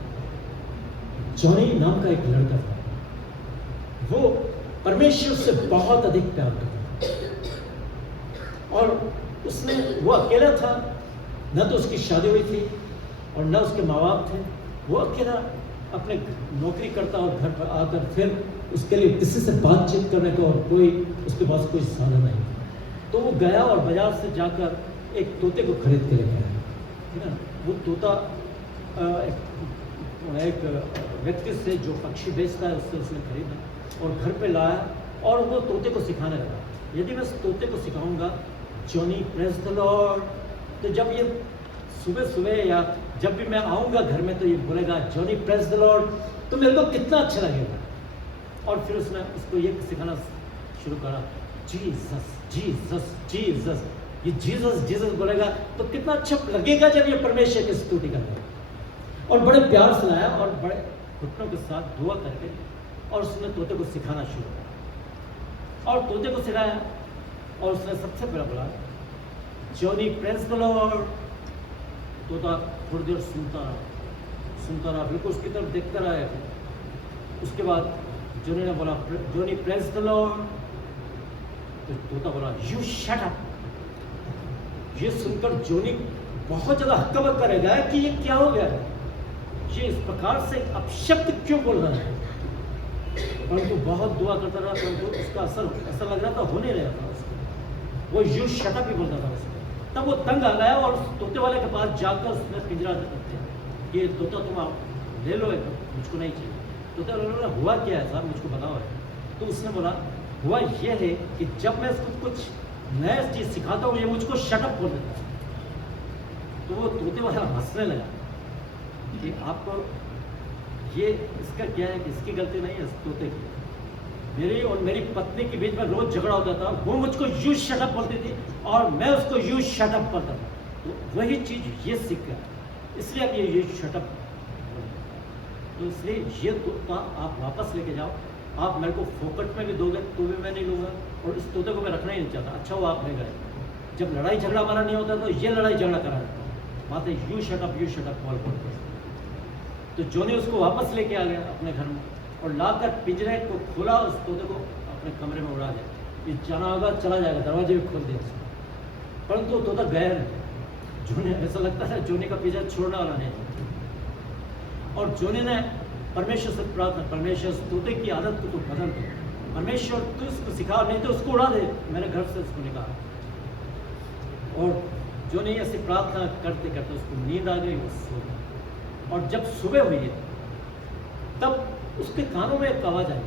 जॉनी नाम का एक लड़का था, वो परमेश्वर से बहुत अधिक प्यार करता था, और वो अकेला था, न तो उसकी शादी हुई थी और न उसके माँ बाप थे। वो अकेला अपने नौकरी करता और घर पर आकर फिर उसके लिए किसी से बातचीत करने का और कोई उसके पास कोई साधन नहीं। तो वो गया और बाजार से जाकर एक तोते को खरीद के लेकर आया, ठीक है। वो तोता एक व्यक्ति से जो पक्षी बेचता है उससे उसने खरीदा और घर पे लाया, और वो तोते को सिखाने लगा। यदि मैं उस तोते को सिखाऊंगा जॉनी प्रेज द लॉर्ड, तो जब ये सुबह सुबह या जब भी मैं आऊँगा घर में तो ये बोलेगा जॉनी प्रेज द लॉर्ड, तो मेरे को कितना अच्छा लगेगा। और फिर उसने उसको ये सिखाना शुरू करा, जीसस जीसस जीसस। ये जीसस जीसस बोलेगा तो कितना अच्छा लगेगा जब ये परमेश्वर की स्तुति करेगा। और बड़े प्यार से लाया और बड़े घुटनों के साथ दुआ करके और उसने तोते को सिखाना शुरू किया, और तोते को सिखाया, और उसने सबसे पहला बोला जॉनी प्रेज द लॉर्ड। तोता थोड़ी देर सुनता रहा, बिल्कुल उसकी तरफ देखता रहा। उसके बाद जॉनी ने बोला जॉनी प्रेज द लॉर्ड, तो तोता बोला यू शट अप, ये सुनकर जोनी बहुत ज्यादा हक्का करेगा कि ये क्या हो गया, ये इस प्रकार से अपशब्द क्यों बोल रहा है। परंतु बहुत दुआ करता रहा, परंतु उसका असर ऐसा लग रहा था हो नहीं रहा था उसको। वो यू शट अप ही बोलता था उसको। तब वो तंग आ गया और उस तोते वाले के पास जाकर उसने पिंजरा दिया, ये तोता तुम आप ले लो, एक मुझको नहीं चाहिए। तोते वाले बोला हुआ क्या है साहब, मुझको बताओ है। तो उसने बोला हुआ ये है कि जब मैं इसको कुछ नया चीज़ सिखाता हूँ ये मुझको शट अप बोल देता है। तो वो तोते वाला हंसने लगा कि आपको ये इसका क्या है कि इसकी गलती नहीं है, इस तोते की। मेरी और मेरी पत्नी के बीच में रोज झगड़ा होता था, वो मुझको यू शट अप बोलती थी और मैं उसको यू शट अप बोलता था। तो वही चीज़ ये सीख गया, इसलिए अब ये यू शट अप। तो इसलिए ये तोता आप वापस लेके जाओ, आप मेरे को फोकट में भी दोगे तो भी मैं नहीं लूँगा, और इस तोते को मैं रखना ही नहीं चाहता। अच्छा वो आप ले गए, जब लड़ाई झगड़ा हमारा नहीं होता तो ये लड़ाई झगड़ा करा देता बात है, यू शट अप बॉल बोलते। तो जोनी उसको वापस लेके आ गया अपने घर में और लाकर पिंजरे को खोला, उस तोते को अपने कमरे में उड़ा दिया। ये जाना होगा चला जाएगा, दरवाजे भी खोल दिया उसने। परंतु तोता गया नहीं। जोनी ऐसा लगता है जोनी का पीछा छोड़ने वाला नहीं। और जोनी ने परमेश्वर से प्रार्थना, परमेश्वर तोते की आदत को तो बदल दे, परमेश्वर तू उसको सिखा, नहीं तो उसको उड़ा दे, मेरे घर से उसको निकाल। और जोनी ऐसी प्रार्थना करते करते उसको नींद आ गई, वो सो गया। और जब सुबह हुई तब उसके कानों में एक आवाज आई,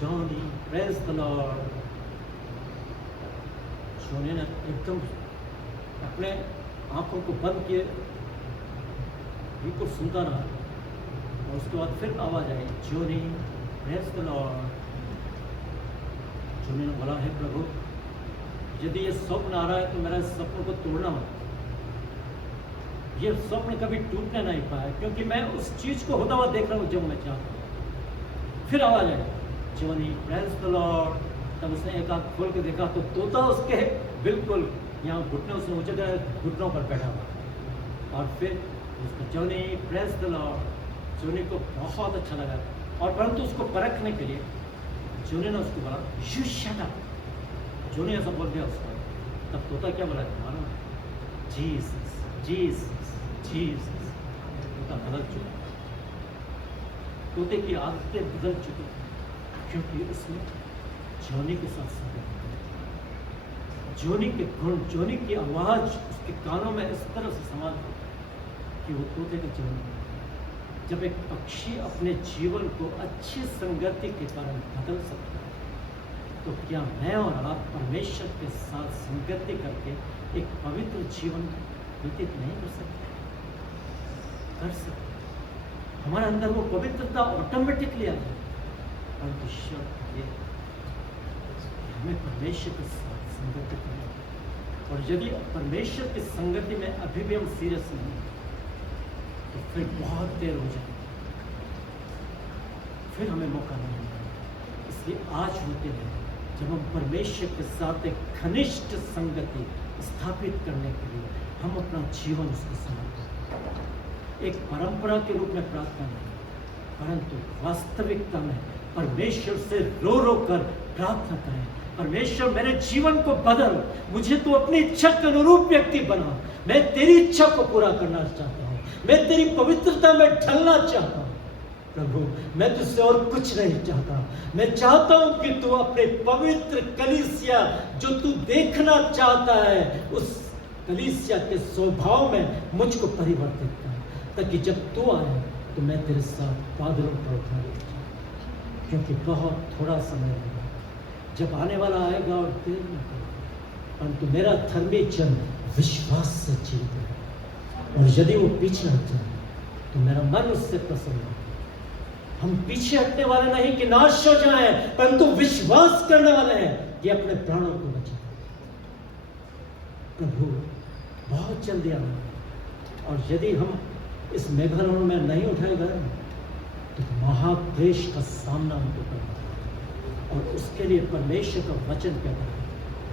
जॉनी प्रेज द लॉर्ड। जोनी ने एकदम अपने आंखों को बंद किए, बिल्कुल सुनता रहा। और उसके बाद फिर आवाज आई, जोनी प्रेज द लॉर्ड। जोनी ने बोला, हे प्रभु, यदि ये स्वप्न आ रहा है तो मेरा इस स्वप्न को तोड़ना मत। ये स्वप्न कभी टूटने नहीं पाया, क्योंकि मैं उस चीज को होता हुआ देख रहा हूँ जो मैं चाहता हूँ। फिर आवाज आई, जोनी प्रेज द लॉर्ड। तब उसने एक आंख खोल के देखा तो तोता उसके बिल्कुल यहाँ घुटने उसने ऊंचे कर घुटनों पर बैठा हुआ। और फिर उसको जोनी प्रेज द लॉर्ड। जोनी को बहुत अच्छा लगा, और परंतु उसको परखने के लिए जोनी ने उसको बोला, यू शट अप। जोनी ऐसा बोल दिया उसको। तब तोता क्या बोला मालूम है, जीसस जीसस जीसस। तोता बदल चुका, तोते की आदतें बदल चुकी, क्योंकि उसने जोनी के साथ संगत किया। जोनी के गुण, जोनी की आवाज उसके कानों में इस तरह से समा कि वो तोते का जीवन। जब एक पक्षी अपने जीवन को अच्छी संगति के कारण बदल सकता है, तो क्या मैं और आप परमेश्वर के साथ संगति करके एक पवित्र जीवन व्यतीत नहीं कर सकते? कर सकते। हमारे अंदर वो पवित्रता ऑटोमेटिकली आती है, परंतु शर्त ये हमें परमेश्वर के साथ संगति करें। और यदि परमेश्वर की संगति में अभी भी हम सीरियस नहीं तो फिर बहुत देर हो जाएगी, फिर हमें मौका नहीं मिलेगा। इसलिए आज होते हैं जब हम परमेश्वर के साथ एक घनिष्ठ संगति स्थापित करने के लिए हम अपना जीवन उसको समर्पित करें। एक परंपरा के रूप में प्रार्थना नहीं, परंतु वास्तविकता में परमेश्वर से रो रो कर प्रार्थना करें, परमेश्वर मेरे जीवन को बदल, मुझे तो अपनी इच्छा के अनुरूप व्यक्ति बना, मैं तेरी इच्छा को पूरा करना चाहता हूँ, मैं तेरी पवित्रता में ढलना चाहता हूँ। प्रभु, मैं तुझसे और कुछ नहीं चाहता, मैं चाहता हूँ कि तू अपने पवित्र कलीसिया जो तू देखना चाहता है, उस कलीसिया के स्वभाव में मुझको परिवर्तित कर, ताकि जब तू आए तो मैं तेरे साथ बादलों पर उठा, क्योंकि बहुत थोड़ा समय लगेगा। जब आने वाला आएगा और देर न करेगा, परंतु मेरा धर्मी जन विश्वास से जीवित है, और यदि वो पीछे हट जाए तो मेरा मन उससे प्रसन्न है। हम पीछे हटने वाले नहीं कि नाश हो जाए, परंतु विश्वास करने वाले हैं कि अपने प्राणों को बचाए। प्रभु बहुत जल्दी आना, और यदि हम इस मेघारण में नहीं उठाए गए तो महाक्लेश का सामना हमको करना है। और उसके लिए परमेश्वर का वचन कहता है,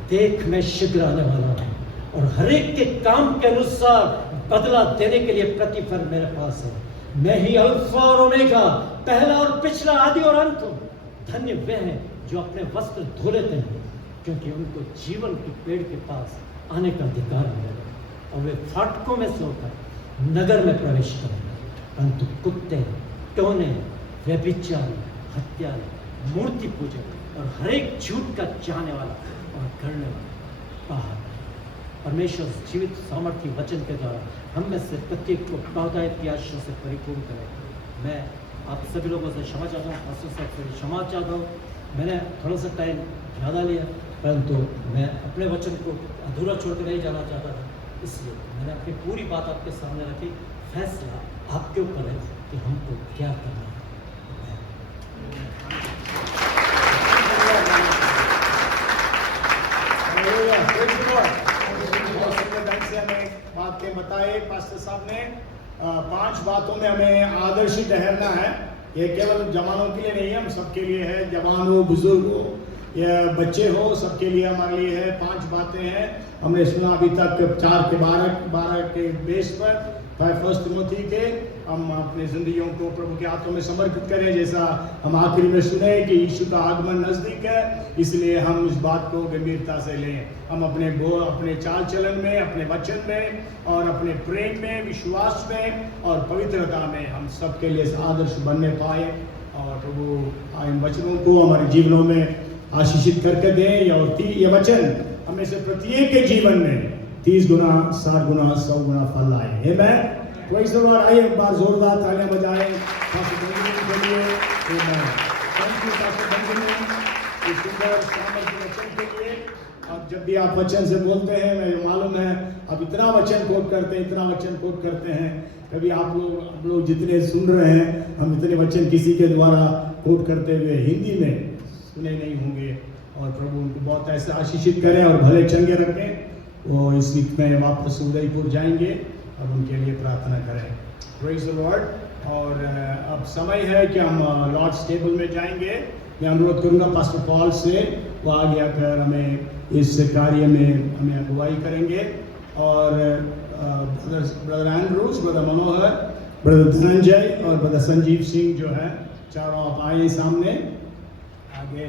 देख मैं शीघ्र आने वाला हूं, और हर एक के काम के अनुसार बदला देने के लिए प्रतिफल मेरे पास है। मैं ही अल्फा और ओमेगा, पहला और पिछला, आदि और अंत हूं। धन्य वे हैं जो अपने वस्त्र धो लेते हैं, क्योंकि उनको जीवन के पेड़ के पास आने का अधिकार मिलेगा और वे फाटकों में से होकर नगर में प्रवेश करेंगे। परंतु कुत्ते, टोने, व्यभिचारी, हत्यारे, मूर्ति पूजक और हर एक झूठ का चाहने वाला और करने वाला बाहर। परमेश्वर जीवित सामर्थ्य वचन के द्वारा हम में से प्रत्येक को बहुतायत की आशीष से परिपूर्ण करे। मैं आप सभी लोगों से क्षमा चाहता हूँ, पास्टर साहब से क्षमा चाहता हूँ, मैंने थोड़ा सा टाइम ज़्यादा लिया, परंतु मैं अपने वचन को अधूरा छोड़कर नहीं जाना चाहता था, इसलिए मैंने अपनी पूरी बात आपके सामने रखी। फैसला आपके ऊपर है कि हमको क्या करना है। हमें बातें बताए पास्टर साहब ने। 5 बातों में हमें आदर्शी ठहरना है। ये केवल जवानों के लिए नहीं है, हम सबके लिए है। जवान हो, बुजुर्ग हो या बच्चे हो, सबके लिए हमारे लिए है। 5 बातें हैं हमने सुना अभी तक 4 के 12 के बेस पर। 1 तिमोथी के हम अपने जिंदगियों को प्रभु के हाथों में समर्पित करें। जैसा हम आखिरी में सुने कि यीशु का आगमन नजदीक है, इसलिए हम इस बात को गंभीरता से लें। हम अपने चाल चलन में, अपने वचन में और अपने प्रेम में, विश्वास में और पवित्रता में हम सबके लिए आदर्श बनने पाए और प्रभु इन वचनों को हमारे जीवनों में आशीषित करके दें। ये वचन हमें से प्रत्येक के जीवन में 30 गुना, 60 गुना, 100 गुना फल आए। आमीन। Praise the Lord. आइए एक बार जोरदार तालियां बजाएं पास्टर बेंजामिन के लिए। आमीन। थैंक यू पास्टर बेंजामिन इस सुंदर सामर्थ्य वचन के लिए। अब जब भी आप वचन से बोलते हैं, मुझे मालूम है आप इतना वचन कोट करते हैं। कभी आप लोग जितने सुन रहे हैं, हम इतने वचन किसी के द्वारा कोट करते हुए हिंदी में सुने नहीं होंगे। और प्रभु उनको बहुत ऐसे आशीषित करें और भले चंगे रखें। वो इस वीक में वापस उदयपुर जाएंगे और उनके लिए प्रार्थना करें। Praise the Lord. और अब समय है कि हम लॉर्ड्स टेबल में जाएंगे। मैं अनुरोध करूंगा पास्टर पॉल से, वो आगे आकर हमें इस कार्य में हमें अगुवाई करेंगे। और ब्रदर एंड्रूज, ब्रदर मनोहर, ब्रदर धनंजय और ब्रदर संजीव सिंह जो है, चारों आप आए सामने आगे।